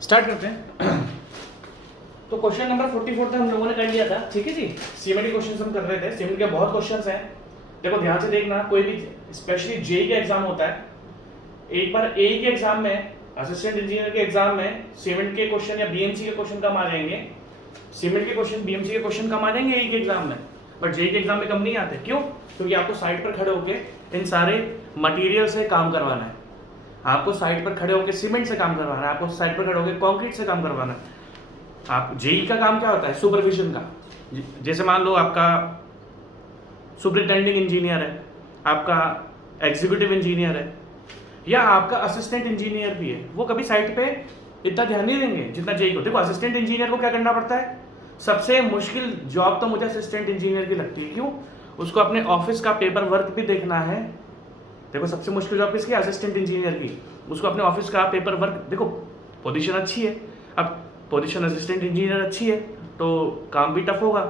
Start करते हैं। तो क्वेश्चन नंबर 44 हम लोगों ने कर लिया था, ठीक है जी। सीमेंट के क्वेश्चन हम कर रहे थे। सीमेंट के बहुत क्वेश्चंस हैं, देखो ध्यान से देखना। कोई भी स्पेशली जेई का एग्जाम होता है, एक बार ए के एग्जाम में, असिस्टेंट इंजीनियर के एग्जाम में सीमेंट के क्वेश्चन या बीएमसी के क्वेश्चन कम आ जाएंगे। सीमेंट के क्वेश्चन, बीएमसी के क्वेश्चन कम आ जाएंगे ए के एग्जाम में, बट जेई के एग्जाम में कम नहीं आते। क्यों? क्योंकि आपको साइट पर खड़े होकर इन सारे मटीरियल से काम करवाना है, आपको साइट पर खड़े होकर सीमेंट से काम करवाना है, आपको साइट पर खड़े होकर कंक्रीट से काम करवाना है। आप जेई का काम क्या होता है? सुपरविजन का। जैसे मान लो आपका सुपरिटेंडिंग इंजीनियर है, आपका एग्जीक्यूटिव इंजीनियर है, या आपका असिस्टेंट इंजीनियर भी है, वो कभी साइट पे इतना ध्यान नहीं देंगे जितना जेई को। देखो असिस्टेंट इंजीनियर को क्या करना पड़ता है? सबसे मुश्किल जॉब तो मुझे असिस्टेंट इंजीनियर की लगती है। क्यों? उसको अपने ऑफिस का पेपर वर्क भी देखना है। देखो सबसे मुश्किल जॉब किसकी? असिस्टेंट इंजीनियर की। उसको अपने ऑफिस का पेपर वर्क, देखो पोजीशन अच्छी है, अब पोजीशन असिस्टेंट इंजीनियर अच्छी है तो काम भी टफ होगा।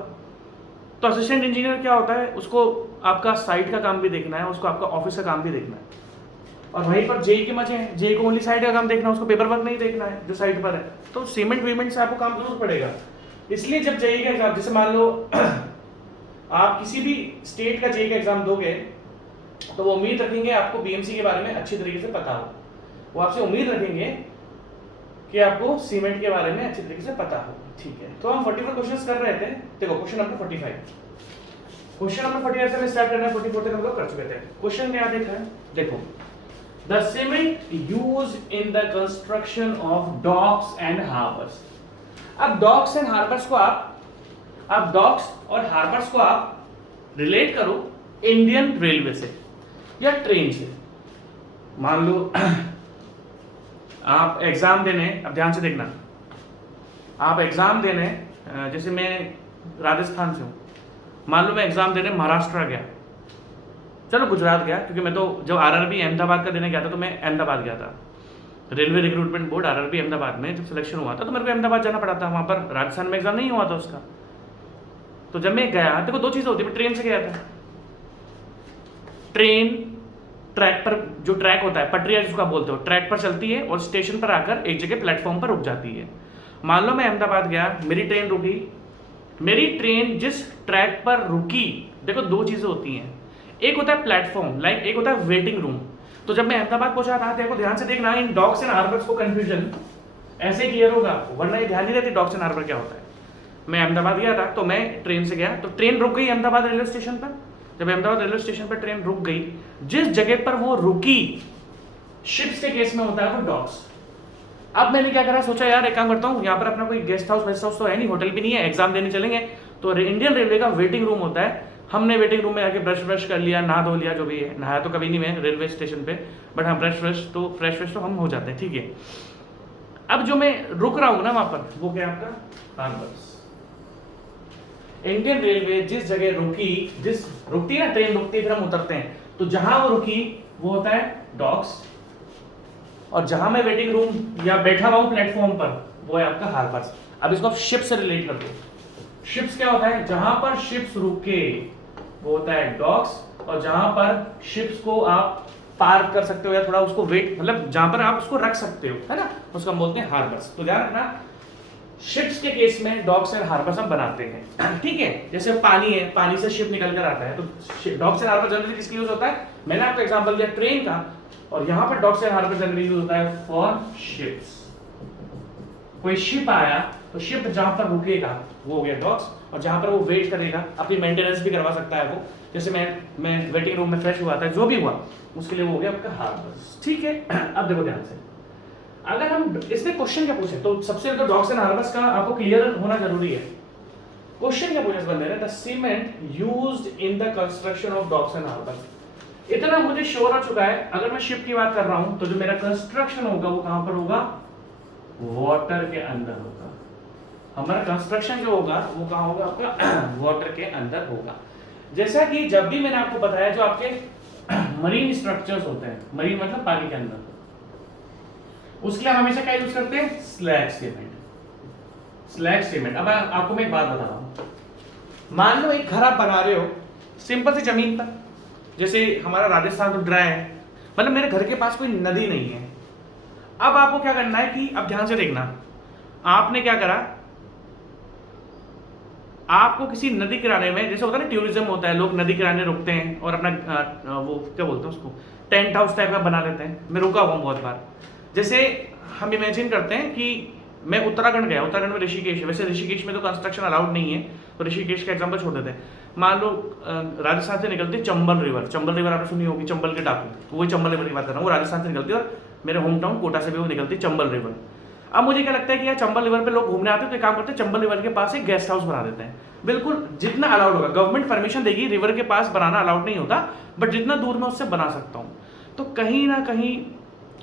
तो असिस्टेंट इंजीनियर क्या होता है? उसको आपका साइट का काम भी देखना है, उसको आपका ऑफिस का काम भी देखना है। और वहीं पर जेई के मजे हैं, जेई को ओनली साइट का काम देखना है, उसको पेपर वर्क नहीं देखना है जो साइट पर है। तो सीमेंट वीमेंट से आपको काम जरूर पड़ेगा। इसलिए जब जेई का एग्जाम, जैसे मान लो आप किसी भी स्टेट का जेई का एग्जाम दोगे तो वो उम्मीद रखेंगे आपको बीएमसी के बारे में अच्छी तरीके से पता हो। वो आपसे उम्मीद रखेंगे कि आपको सीमेंट के बारे में अच्छी तरीके से पता हो। ठीक है, तो हम 44 क्वेश्चंस कर रहे थे। देखो क्वेश्चन नंबर 45, क्वेश्चन नंबर 45 से हम स्टार्ट करना है, 44 तक हम लोग कर चुके थे। क्वेश्चन क्या देखा है? देखो, the cement used in the construction of docks and harbours. अब डॉक्स एंड हार्बर्स को आप डॉक्स और हार्बर्स को आप रिलेट करो इंडियन रेलवे से या ट्रेन से। मान लो आप एग्जाम देने, अब ध्यान से देखना, आप एग्जाम देने, जैसे मैं राजस्थान से हूं, मान लो मैं एग्जाम देने महाराष्ट्र गया, चलो गुजरात गया, क्योंकि मैं तो जब आरआरबी अहमदाबाद का देने गया था तो मैं अहमदाबाद गया था। Railway recruitment board RRB Ahmedabad में जब सिलेक्शन हुआ था तो मेरे को अहमदाबाद जाना पड़ा था, वहां पर राजस्थान में एग्जाम नहीं हुआ था उसका। तो जब मैं गया, देखो दो चीजें होती है, मैं ट्रेन से गया था। ट्रेन ट्रैक पर, जो ट्रैक होता है पटरिया जिसको आप बोलते हो, ट्रैक पर चलती है और स्टेशन पर आकर एक जगह प्लेटफॉर्म पर रुक जाती है। मान लो मैं अहमदाबाद गया, मेरी ट्रेन रुकी, मेरी ट्रेन जिस ट्रैक पर रुकी, देखो दो चीजें होती हैं, एक होता है प्लेटफॉर्म, लाइक एक होता है वेटिंग रूम। तो जब मैं अहमदाबाद पहुंचा था, देखो ध्यान से देखना, इन डॉक्स एंड हार्बर्स को कंफ्यूजन ऐसे क्लियर होगा, वरना ये ध्यान नहीं रहती डॉक्स एंड हार्बर क्या होता है। मैं अहमदाबाद गया था तो मैं ट्रेन से गया, तो ट्रेन रुक गई अहमदाबाद रेलवे स्टेशन पर। जब अहमदाबाद रेलवे स्टेशन पर ट्रेन रुक गई, जिस जगह पर वो रुकी, शिप्स के केस में होता है वो डॉक्स। अब मैंने क्या करा, सोचा यार एक काम करता हूँ, यहाँ पर अपना कोई गेस्ट हाउस तो है नहीं, होटल भी नहीं है, एग्जाम देने चलेंगे, तो इंडियन रेलवे का वेटिंग रूम होता है। हमने वेटिंग रूम में आके ब्रश कर लिया, नहा धो लिया, जो भी है, नहाया तो कभी नहीं मैं रेलवे स्टेशन पे, बट हाँ फ्रेश तो हम हो जाते हैं, ठीक है। अब जो मैं रुक रहा हूँ ना वहां पर, वो क्या आपका हार्बर्स। इंडियन रेलवे जिस जगह रुकती है ना, ट्रेन रुकती है फिर हम उतरते हैं, तो जहां वो रुकी वो होता है डॉक्स, और जहां मैं वेटिंग रूम या बैठा हुआ हूं प्लेटफॉर्म पर, वो है आपका हार्बर्स। अब इसको आप शिप से रिलेट कर दो। शिप्स क्या होता है? जहां पर शिप्स रुके वो होता है डॉक्स, और जहां पर शिप्स को आप पार्क कर सकते हो या थोड़ा उसको वेट, मतलब जहां पर आप उसको रख सकते हो, है ना, उसको हम बोलते हैं हार्बर्स। तो ध्यान रखना, शिप्स के केस में डॉक्स एंड हार्बर्स हम बनाते हैं, ठीक है। जैसे पानी है, पानी से शिप निकल कर आता है, तो डॉक्स एंड हार्बर जनरली किसके यूज होता है? मैंने आपको एग्जांपल दिया ट्रेन का, और यहां पर docks and harbour generally use होता है फॉर शिप्स। कोई शिप आया तो शिप जहां पर रुकेगा वो हो गया डॉक्स, और जहां पर वो वेट करेगा, अपनी मेंटेनेंस भी करवा सकता है वो, जैसे मैं वेटिंग रूम में फ्रेश हुआ था, जो भी हुआ उसके लिए वो हो गया आपका हार्बर्स, ठीक है। अब देखो ध्यान से, अगर हम इसमें क्वेश्चन क्या पूछे, तो सबसे पहले डॉक्स एंड हार्बर्स का आपको क्लियर होना जरूरी है। क्वेश्चन क्या पूछा इस बंदे ने? The cement used in the construction of docks and harbours. इतना मुझे श्योर हो चुका है, अगर मैं शिप की बात कर रहा हूं तो जो मेरा कंस्ट्रक्शन होगा वो कहां पर होगा? वाटर के अंदर होगा। हमारा कंस्ट्रक्शन जो होगा वो कहां होगा? आपका वाटर के अंदर होगा। जैसा कि जब भी मैंने आपको बताया, जो आपके मरीन स्ट्रक्चर्स होते हैं, मरीन मतलब पानी के अंदर, उसके लिए हम हमेशा क्या यूज करते हैं? Slag cement. अब आपको मैं एक बात बता रहा हूं, मान लो एक घर आप बना रहे हो सिंपल सी जमीन पर, जैसे हमारा राजस्थान तो ड्राई है, मतलब मेरे घर के पास कोई नदी नहीं है, अब आपको क्या करना है कि अब ध्यान से देखना, आपने क्या करा, आपको किसी नदी किनारे में, जैसे होता है ना टूरिज्म होता है, लोग नदी किनारे रुकते हैं और अपना वो क्या बोलते हैं उसको, टेंट हाउस टाइप का बना लेते हैं। मैं रुका हुआ हूँ बहुत बार। जैसे हम इमेजिन करते हैं कि मैं उत्तराखंड गया, उत्तराखंड में ऋषिकेश है, वैसे ऋषिकेश में तो कंस्ट्रक्शन अलाउड नहीं है, तो ऋषिकेश का एग्जाम्पल छोड़ देते हैं। मान लो राजस्थान से निकलती चंबल रिवर, चंबल रिवर आपने सुनी होगी, चंबल के टापू, तो वही चंबल रिवर की बात कर रहा हूँ, वो राजस्थान से निकलती है और मेरे होम टाउन कोटा से भी वो निकलती है चंबल रिवर। अब मुझे क्या लगता है कि यार चंबल रिवर पे लोग घूमने आते हैं, तो एक काम करते हैं चंबल रिवर के पास एक गेस्ट हाउस बना देते हैं। बिल्कुल जितना अलाउड होगा, गवर्नमेंट परमिशन देगी, रिवर के पास बनाना अलाउड नहीं होता, बट जितना दूर मैं उससे बना सकता हूँ। तो कहीं ना कहीं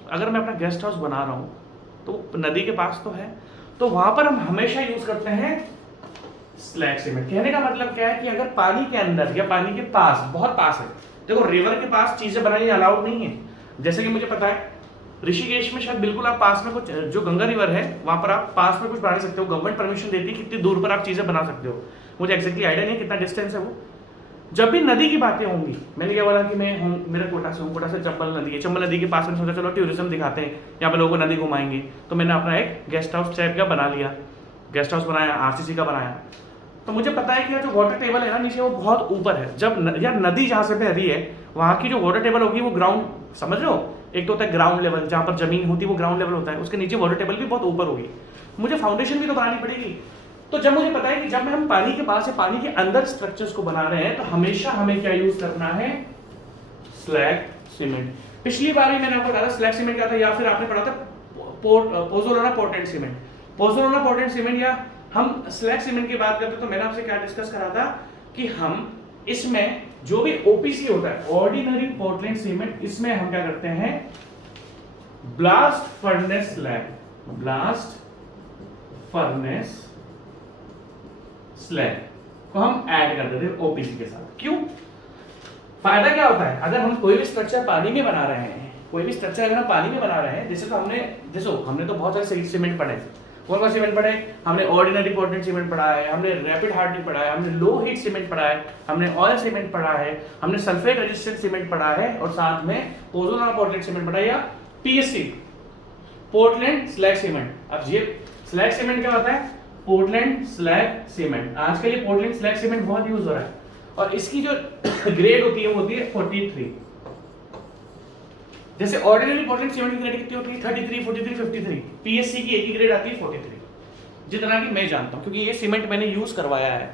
अगर मैं अपना गेस्ट हाउस बना रहा हूँ तो नदी के पास तो है, तो वहां पर हम हमेशा यूज करते हैं स्लैग सीमेंट। कहने का मतलब क्या है कि अगर पानी के अंदर या पानी के पास, बहुत पास है, देखो रिवर के पास चीजें बनानी अलाउड नहीं है। जैसे कि मुझे पता है ऋषिकेश में शायद बिल्कुल आप पास में कुछ, जो गंगा रिवर है वहां पर आप पास में कुछ बना सकते हो, गवर्नमेंट परमिशन देती है कितनी दूर पर आप चीजें बना सकते हो। मुझे एक्जैक्टली आइडिया नहीं है कितना डिस्टेंस है वो। जब भी नदी की बातें होंगी, मैंने क्या बोला कि मैं हूँ, मेरा कोटा से हूँ, कोटा से चंबल नदी है, चंबल नदी के पास में सोचा चलो टूरिज्म दिखाते हैं, यहाँ पे लोगों को नदी घुमाएंगे, तो मैंने अपना एक गेस्ट हाउस टाइप का बना लिया, गेस्ट हाउस बनाया, आरसीसी का बनाया। तो मुझे पता है कि जो वाटर टेबल है ना नीचे, वो बहुत ऊपर है। जब यार नदी जहाँ से बह रही है वहाँ की जो वाटर टेबल होगी वो ग्राउंड, समझ लो, एक तो होता है ग्राउंड लेवल, जहाँ पर जमीन होती है वो ग्राउंड लेवल होता है, उसके नीचे वाटर टेबल भी बहुत ऊपर होगी, मुझे फाउंडेशन भी तो बनानी पड़ेगी। तो जब मुझे पता है कि जब हम पानी के पास या पानी के अंदर स्ट्रक्चर्स को बना रहे हैं, तो हमेशा हमें क्या यूज करना है, स्लैग सीमेंट। पिछली बार ही मैंने आपको बताया स्लैग सीमेंट क्या था, या फिर आपने पढ़ा था pozzolana Portland cement. Pozzolana Portland cement, या हम स्लैग सीमेंट की बात करते हैं तो मैंने आपसे क्या डिस्कस करा था कि हम इसमें जो भी ओपीसी होता है, ऑर्डिनरी पोर्टलैंड सीमेंट, इसमें हम क्या करते हैं, blast furnace slag, blast furnace slag को हम ऐड कर देते हैं ओपीसी के साथ। क्यों? फायदा क्या होता है, अगर हम कोई भी स्ट्रक्चर पानी में बना रहे हैं, कोई भी स्ट्रक्चर अगर हम पानी में बना रहे हैं, जैसे तो हमने तो बहुत सारे सीमेंट पढ़े, कौन सा सीमेंट पढ़े, हमने ऑर्डिनरी पोर्टलैंड सीमेंट पढ़ा है, हमने रैपिड हार्डनिंग पढ़ा है, हमने लो हीट सीमेंट पढ़ा है, हमने ऑयल सीमेंट पढ़ा है, हमने सल्फेट रेजिस्टेंट सीमेंट पढ़ा है, और साथ में पोज़ोलाना पोर्टलैंड सीमेंट पढ़ा है, या पीएससी, पोर्टलैंड स्लैग सीमेंट। अब ये स्लैग सीमेंट क्या होता है, पोर्टलैंड स्लैग सीमेंट। आजकल ये पोर्टलैंड स्लैग सीमेंट बहुत यूज हो रहा है, और इसकी जो ग्रेड होती है वो होती है 43। जैसे ऑर्डिनरी पोर्टलैंड सीमेंट की ग्रेड कितनी होती है, 33, 43, 53। पीएससी की एक ही ग्रेड आती है 43, जितना कि मैं जानता हूं, क्योंकि ये सीमेंट मैंने यूज करवाया है।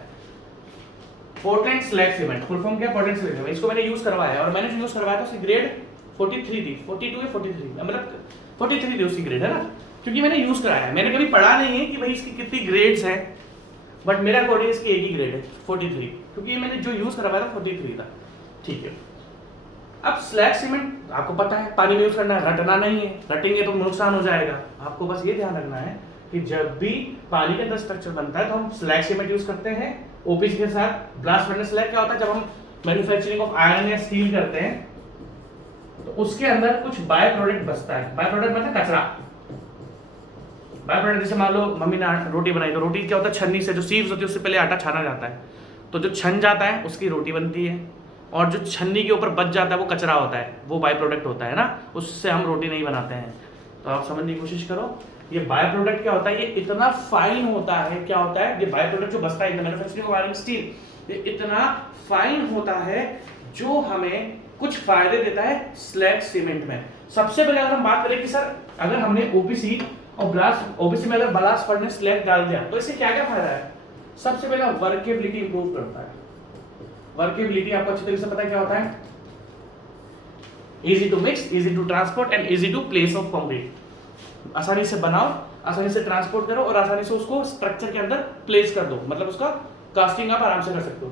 Portland slag cement full form क्या है, पोर्टलैंड स्लैग, इसको मैंने यूज करवाया है, और मैंने जो यूज करवाया था उसकी ग्रेड 43 थी, 42 या 43, मतलब 43 थी उसकी ग्रेड, है ना, क्योंकि मैंने यूज कराया है। मैंने कभी पढ़ा नहीं है कि भाई इसकी कितनी ग्रेड्स हैं, बट मेरा अकॉर्डिंग इसकी एक ही ग्रेड है 43, क्योंकि मैंने जो यूज करवाया था 43 था। ठीक है, अब स्लैग सीमेंट आपको पता है पानी में यूज करना है, रटना नहीं है, रटेंगे तो नुकसान हो जाएगा। आपको बस ये ध्यान रखना है कि जब भी पानी के अंदर स्ट्रक्चर बनता है तो हम स्लैग सीमेंट यूज करते हैं ओपीसी के साथ। ब्लास्ट फर्नेस स्लैग क्या होता है, जब हम मैन्युफैक्चरिंग ऑफ आयरन या स्टील करते हैं तो उसके अंदर कुछ बाय प्रोडक्ट बचता है। बाय प्रोडक्ट मतलब कचरा, बाय प्रोडक्ट जैसे मान लो मम्मी ने रोटी बनाई, तो रोटी क्या होता है, छन्नी से जो सीव्स होती है उससे पहले आटा छाना जाता है, तो जो छन जाता है उसकी रोटी बनती है, और जो छन्नी के ऊपर बच जाता है वो कचरा होता है, वो बाय प्रोडक्ट होता है ना, उससे हम रोटी नहीं बनाते हैं। तो आप समझने की कोशिश करो, ये बाय प्रोडक्ट क्या होता है, ये इतना फाइन होता है, क्या होता है, ये बाय प्रोडक्ट जो बचता है मैन्युफैक्चरिंग ऑफ आयरन स्टील, ये इतना फाइन होता है जो हमें कुछ फायदे देता है स्लैग सीमेंट में। सबसे पहले अगर हम बात करें कि सर अगर हमने ओपीसी और ब्लास्ट, ओपीसी में अगर ब्लास्ट फर्नेस स्लैग डाल दिया तो इससे क्या क्या फायदा है। सबसे पहला वर्केबिलिटी इंप्रूव करता है। वर्केबिलिटी आपको अच्छी तरीके से पता है क्या होता है, easy to mix, easy to transport and easy to place of concrete. आसानी से बनाओ, आसानी से ट्रांसपोर्ट करो और आसानी से उसको स्ट्रक्चर के अंदर प्लेस कर दो, मतलब उसका कास्टिंग आप आराम से कर सकते हो।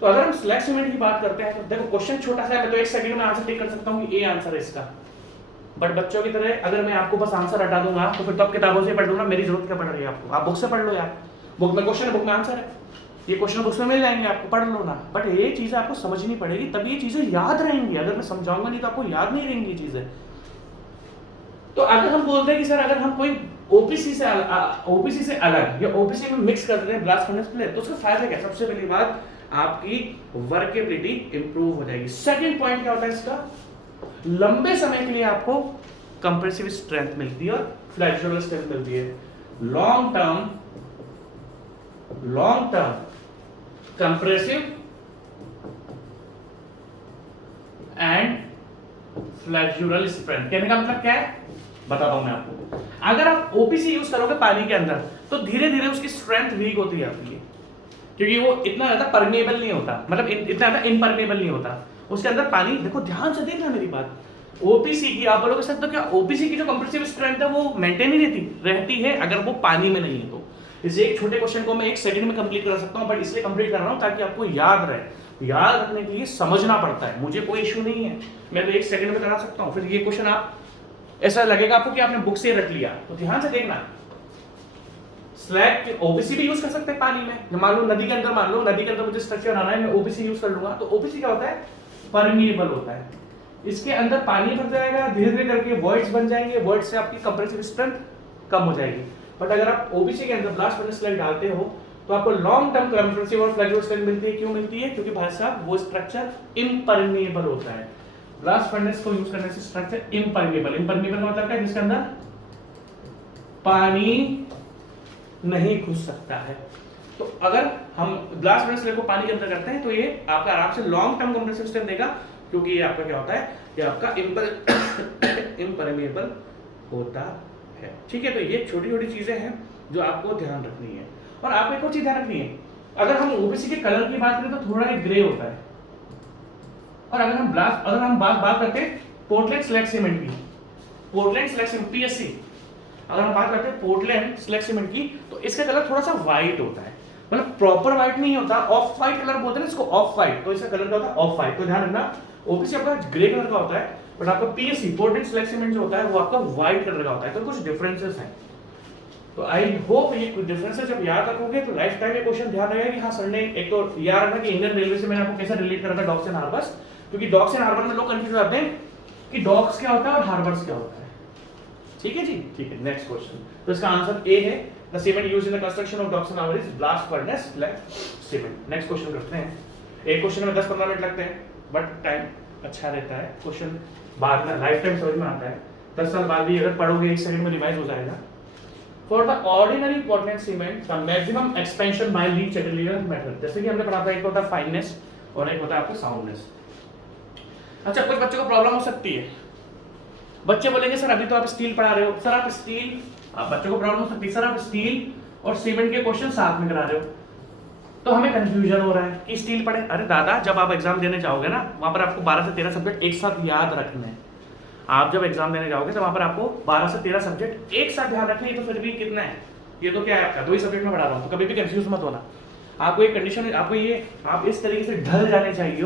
तो अगर हम स्लैग सीमेंट की बात करते हैं तो देखो क्वेश्चन छोटा सा है, मैं तो एक सेकंड में आंसर टिक कर सकता हूँ कि ए आंसर है इसका, बट बच्चों की तरह अगर मैं आपको बस आंसर हटा दूंगा तो फिर तो आप किताबों से पढ़ लूंगा, मेरी जरूरत क्या पड़ रही है आपको, आप बुक से पढ़ लो यार, बुक में क्वेश्चन है, बुक में आंसर है, ये क्वेश्चन बुक्स में मिल जाएंगे आपको, पढ़ लो ना। बट ये चीजें आपको समझनी पड़ेगी तभी ये चीजें याद रहेंगी, अगर मैं समझाऊंगा नहीं तो आपको याद नहीं रहेंगी चीजें। तो अगर हम बोलते हैं कि सर अगर हम कोई ओपीसी से अलग या ओपीसी में मिक्स कर रहे हैं ब्लास्ट फर्नेस प्लेट, तो उसका फायदा क्या, सबसे पहली बात आपकी वर्केबिलिटी इंप्रूव हो जाएगी। सेकंड पॉइंट क्या होता है इसका, लंबे समय के लिए आपको कंप्रेसिव स्ट्रेंथ मिलती है और फ्लेक्सुरल स्ट्रेंथ मिलती है। Long term compressive and flexural strength, कहने का मतलब क्या है बताता हूं मैं आपको। अगर आप ओपीसी यूज करोगे पानी के अंदर तो धीरे धीरे उसकी स्ट्रेंथ वीक होती जाती है, क्योंकि वो इतना ज्यादा परमेएबल नहीं होता, मतलब इतना ज्यादा इनपरमेएबल नहीं होता उसके अंदर पानी। देखो ध्यान से देखना मेरी बात, ओपीसी की आप बोलोगे सर तो क्या ओपीसी की जो कंप्रेसिव स्ट्रेंथ है वो मेंटेन ही रहती है अगर वो पानी में नहीं है तो। इस एक छोटे क्वेश्चन को मैं 1 सेकंड में कंप्लीट कर सकता हूं, बट इसलिए कंप्लीट कर रहा हूं ताकि आपको याद रहे। याद रखने के लिए समझना पड़ता है, मुझे कोई इश्यू नहीं है, मैं तो 1 सेकंड में करा सकता हूं। फिर ये क्वेश्चन आप ऐसा लगेगा आपको कि आपने बुक से रख लिया, तो ध्यान से देखना। स्लैग ओबीसी भी यूज कर सकते हैं पानी में। मान लो नदी के अंदर मुझे स्ट्रक्चर बनाना है, मैं ओबीसी यूज कर लूंगा, तो ओबीसी क्या होता है परमिएबल होता है, इसके अंदर पानी भर जाएगा, धीरे धीरे करके वॉइड्स बन जाएंगे, वॉइड से आपकी कंप्रेसिव स्ट्रेंथ कम हो जाएगी। बट अगर आप ओबीसी के अंदर ब्लास्ट फर्नेस स्लैग डालते हो तो आपको लॉन्ग टर्म कंप्रेसिव और फ्लेक्सुरल स्ट्रेंथ मिलती है। क्यों मिलती है? क्योंकि भाई साहब वो स्ट्रक्चर इम्परमिएबल होता है। ब्लास्ट फर्नेस को यूज करने से स्ट्रक्चर इम्परमिएबल का मतलब क्या है? जिसके अंदर पानी नहीं घुस सकता है। तो अगर हम ब्लास्ट फर्नेस स्लैग को पानी के अंदर करते हैं तो ये आपका आराम से लॉन्ग टर्म कंप्रेसिव स्ट्रेंथ देगा, क्योंकि ये आपका क्या होता है, ये आपका इम्परमिएबल होता है। ठीक है, तो ये छोटी छोटी चीजें हैं जो आपको ध्यान रखनी है। और आपको एक और चीज ध्यान रखनी है, अगर हम ओबीसी के कलर की बात करें तो थोड़ा एक ग्रे होता है, और अगर हम बात करते हैं पोर्टलैंड स्लैग सीमेंट की, पोर्टलैंड स्लैग सीमेंट पीएससी, अगर हम बात करते हैं पोर्टलैंड स्लैग सीमेंट की, तो इसका कलर थोड़ा सा व्हाइट होता है, मतलब प्रॉपर व्हाइट नहीं होता, ऑफ व्हाइट कलर बोलते हैं इसको, ऑफ व्हाइट, तो इसका कलर क्या होता है ऑफ व्हाइट। तो ध्यान रखना ओबीसी आपका ग्रे कलर का होता है, बट आपका पीएससी पोर्टलैंड स्लैग सीमेंट जो होता है वो आपका व्हाइट कलर का होता है। तो कुछ डिफरेंसेस हैं, तो आई होप ये कुछ डिफरेंसेस जब याद रखोगे तो लाइफ टाइम ये क्वेश्चन ध्यान रहेगा कि हाँ सर ने एक तो याद रखना कि इंडियन रेलवे से मैंने आपको कैसा रिलेट करा था डॉक्स एंड हार्बर्स, क्योंकि डॉक्स एंड हार्बर में लोग कंफ्यूज हो जाते हैं कि डॉक्स क्या होता है और हार्बर्स क्या होता है। ठीक है जी, ठीक है। नेक्स्ट क्वेश्चन, तो इसका आंसर ए है, the cement used in the construction of docks and harbour is blast furnace slag cement. Next question करते हैं। एक क्वेश्चन में 10-15 मिनट लगते हैं, बट टाइम अच्छा रहता है, क्वेश्चन बाद में लाइफ टाइम समझ में आता है, 10 साल बाद भी अगर पढ़ोगे 1 सेकंड में रिवाइज हो जाएगा। For the ordinary Portland cement, the maximum expansion by Lee Chatelier method, जैसे कि हमने पढ़ा था, एक होता है फाइननेस और एक होता है आपको साउंडनेस। अच्छा, कुछ बच्चों को प्रॉब्लम हो सकती है, बच्चे बोलेंगे सर अभी तो आप स्टील पढ़ा रहे हो, सर आप स्टील, बच्चों को प्रॉब्लम हो सकती है सर आप स्टील और सीमेंट के क्वेश्चन साथ में करा रहे हो, तो हमें कंफ्यूजन हो रहा है कि स्टील पढ़े। अरे दादा, जब आप एग्जाम देने जाओगे ना, वहां पर आपको 12 से 13 सब्जेक्ट एक साथ याद रखने हैं। आप जब एग्जाम देने जाओगे तो वहां पर आपको 12 से 13 सब्जेक्ट एक साथ ध्यान रखने, तो फिर भी कितना है, ये तो क्या है आपका 2 ही सब्जेक्ट में पढ़ा रहा हूं, तो कभी भी कंफ्यूज मत होना। आपको एक कंडीशन, आपको ये आप इस तरीके से ढल जाने चाहिए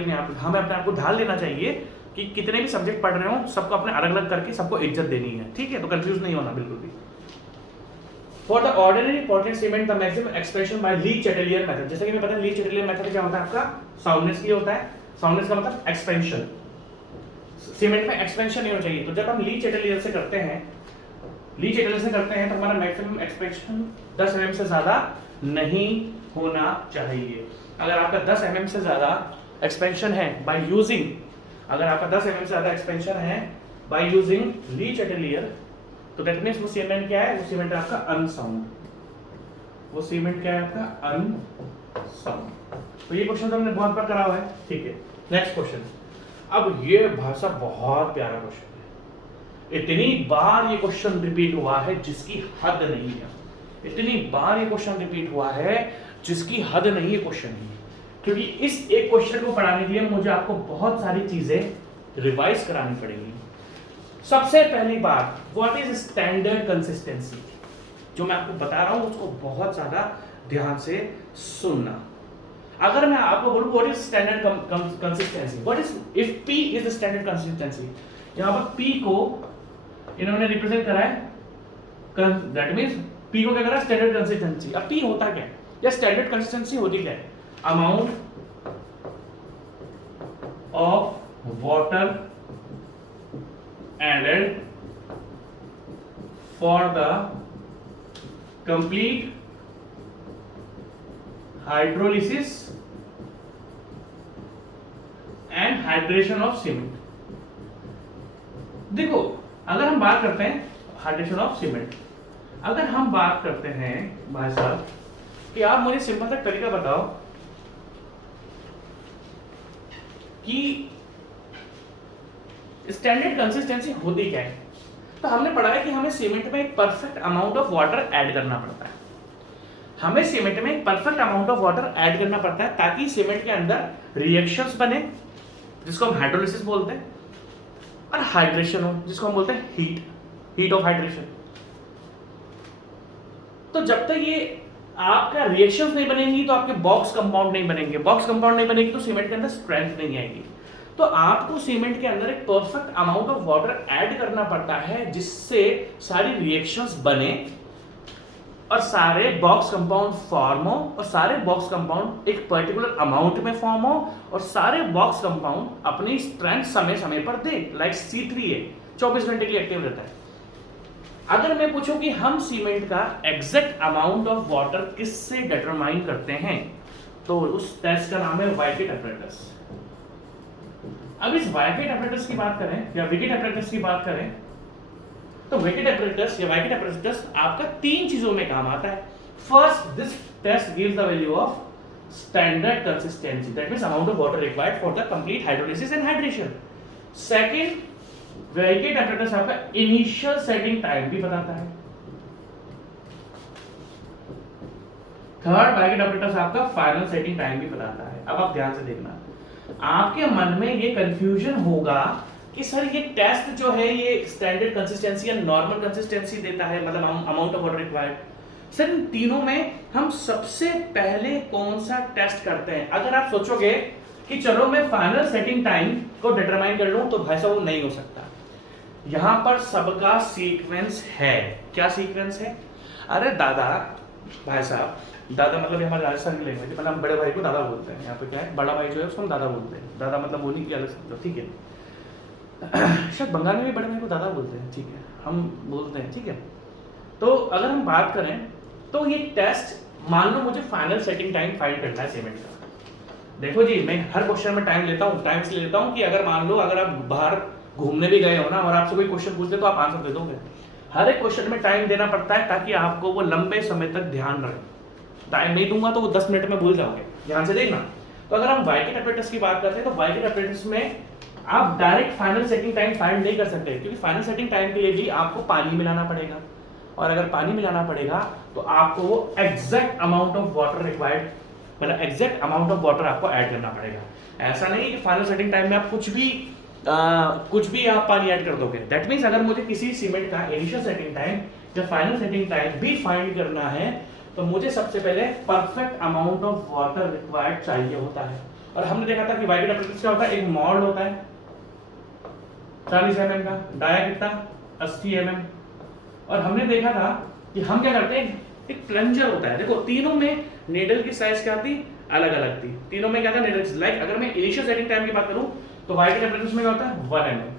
अपने आप, हमें अपने आप को ढाल लेना चाहिए कि कितने भी सब्जेक्ट पढ़ रहे हो सबको अपने अलग अलग करके सबको इज्जत देनी है। ठीक है, तो कंफ्यूज नहीं होना बिल्कुल भी। For the ordinary Portland cement the maximum expression by Le Chatelier method, जैसे कि मैं पता है ली चैटेलियर मेथड क्या होता है आपका, साउंडनेस के लिए होता है। साउंडनेस का मतलब एक्सपेंशन, सीमेंट में एक्सपेंशन नहीं होना चाहिए। तो जब हम ली चैटेलियर से करते हैं तो हमारा मैक्सिमम एक्सपेंशन 10 mm से ज्यादा नहीं होना चाहिए। अगर आपका 10 mm से ज्यादा एक्सपेंशन है बाय यूजिंग, अगर आपका 10 mm से ज्यादा एक्सपेंशन है बाय यूजिंग ली चैटेलियर, तो दैट मींस वो सीमेंट क्या है, वो सीमेंट है आपका अनसाउंड, वो सीमेंट क्या है आपका अनसाउंड। तो ये क्वेश्चन हमने बहुत बार करा हुआ है। ठीक है, नेक्स्ट क्वेश्चन। अब ये भाषा बहुत प्यारा क्वेश्चन है, इतनी बार ये क्वेश्चन रिपीट हुआ है जिसकी हद नहीं है, इतनी बार ये क्वेश्चन रिपीट हुआ है जिसकी हद नहीं है क्वेश्चन की, क्योंकि इस एक क्वेश्चन को पढ़ाने के लिए मुझे आपको बहुत सारी चीजें रिवाइज करानी पड़ेगी। सबसे पहली बात, व्हाट इज स्टैंडर्ड कंसिस्टेंसी, जो मैं आपको बता रहा हूं उसको बहुत ज्यादा ध्यान से सुनना। अगर मैं आपको बोलूं what is standard consistency, what is if P is the standard consistency, यहां पर P को इन्होंने रिप्रेजेंट करा है, दैट मींस P को क्या करा, स्टैंडर्ड कंसिस्टेंसी। अब P होता क्या है, या स्टैंडर्ड कंसिस्टेंसी होती क्या है, amount of water added for the complete hydrolysis and hydration of cement. देखो अगर हम बात करते हैं हाइड्रेशन ऑफ सीमेंट, अगर हम बात करते हैं भाई साहब कि आप मुझे सिंपल सा तरीका बताओ कि स्टैंडर्ड कंसिस्टेंसी होती क्या है। तो हमने पढ़ा है कि हमें सीमेंट में एक perfect amount of water add करना पड़ता है, हमें सीमेंट में एक perfect amount of water add करना पड़ता है ताकि सीमेंट के अंदर रिएक्शंस बने जिसको हम हाइड्रोलिसिस बोलते हैं, और हाइड्रेशन हो जिसको हम बोलते हैं हीट ऑफ हाइड्रेशन। तो जब तक ये आपका रिएक्शंस नहीं बनेंगी तो आपके बॉक्स कंपाउंड नहीं बनेंगे, बॉक्स कंपाउंड नहीं बनेगी तो सीमेंट के अंदर स्ट्रेंथ नहीं आएगी। तो आपको सीमेंट के अंदर एक perfect amount of water add करना पड़ता है जिससे सारी रिएक्शंस बने और सारे बॉक्स कंपाउंड फॉर्म हो, और सारे बॉक्स कंपाउंड एक पर्टिकुलर अमाउंट में फॉर्म हो, और सारे बॉक्स कंपाउंड अपनी स्ट्रेंथ समय समय पर दे। लाइक C3A 24 घंटे के लिए एक्टिव रहता है। अगर मैं पूछूं कि हम सीमेंट का एग्जैक्ट अमाउंट ऑफ वाटर किससे डिटरमाइन करते हैं, तो उस टेस्ट का नाम है वाइकेट एपरेटस। अब इस वाइकेट एपरेटस की बात करें या विकेट एपरेटस की बात करें, तो विकेट एपरेटस या वाइकेट एपरेटस आपका 3 चीजों में काम आता है। First, this test gives the value of standard consistency, that means amount of water required for the complete hydrolysis and hydration. Second, vicat apparatus आपका इनिशियल सेटिंग टाइम भी बताता है। थर्ड, वाइकेट एपरेटस आपका फाइनल सेटिंग टाइम भी बताता है। अब आप ध्यान से देखना, आपके मन में ये कंफ्यूजन होगा कि सर ये टेस्ट जो है ये स्टैंडर्ड कंसिस्टेंसी या नॉर्मल कंसिस्टेंसी देता है, मतलब amount of water required. Sir इन तीनों में हम सबसे पहले कौन सा टेस्ट करते हैं? अगर आप सोचोगे कि चलो मैं फाइनल सेटिंग टाइम को डिटरमाइन कर लूं, तो भाई साहब वो नहीं हो सकता। यहां पर सबका सीक्वेंस है। क्या सीक्वेंस है? अरे दादा, भाई साहब, दादा मतलब हमारे राजस्थान की लैंग्वेज, मतलब हम बड़े भाई को दादा बोलते हैं। यहाँ पे क्या है, बड़ा भाई जो है उसको हम दादा बोलते हैं। दादा मतलब वो नहीं कि अलग शब्द, ठीक है। शायद बंगाल में भी बड़े भाई को दादा बोलते हैं, ठीक है, हम बोलते हैं, ठीक है। तो अगर हम बात करें तो ये टेस्ट, मान लो मुझे फाइनल सेटिंग टाइम फाइंड करना है सीमेंट का। देखो जी, मैं हर क्वेश्चन में टाइम लेता हूँ, टाइम इसलिए लेता हूँ कि अगर मान लो अगर आप बाहर घूमने भी गए हो ना और आपसे कोई क्वेश्चन पूछते तो आप आंसर दे दोगे। हर एक क्वेश्चन में टाइम देना पड़ता है ताकि आपको वो लंबे समय तक ध्यान रहे। टाइम नहीं दूंगा तो वो 10 मिनट में भूल जाओगे। ध्यान से देखना। तो अगर हम वाइकेट एपरेटस की बात करते हैं तो वाइकेट एपरेटस में आप direct final setting time find नहीं कर सकते, क्योंकि फाइनल सेटिंग टाइम के लिए भी आपको पानी मिलाना पड़ेगा, और अगर पानी मिलाना पड़ेगा तो आपको वो exact amount of water required, मतलब एग्जैक्ट अमाउंट ऑफ वाटर आपको ऐड करना पड़ेगा। ऐसा नहीं कि फाइनल सेटिंग टाइम में आप कुछ भी आप पानी ऐड कर दोगे। दैट मीन्स अगर मुझे किसी सीमेंट का इनिशियल सेटिंग टाइम या फाइनल सेटिंग टाइम भी फाइंड करना है तो मुझे सबसे पहले perfect amount of water required चाहिए होता है। और हमने देखा था कि वाइकेट एपरेटस क्या होता है, एक मॉल्ड होता है 40 mm का, डाया कितना 80 mm, और हमने देखा था कि हम क्या करते हैं, एक प्लंजर होता है। देखो तीनों में नीडल की साइज क्या थी, अलग अलग थी। तीनों में क्या था, नीडल की। लाइक अगर मैं इनिशियल सेटिंग टाइम की बात करूं तो वाइकेट एपरेटस में क्या होता है 1 mm।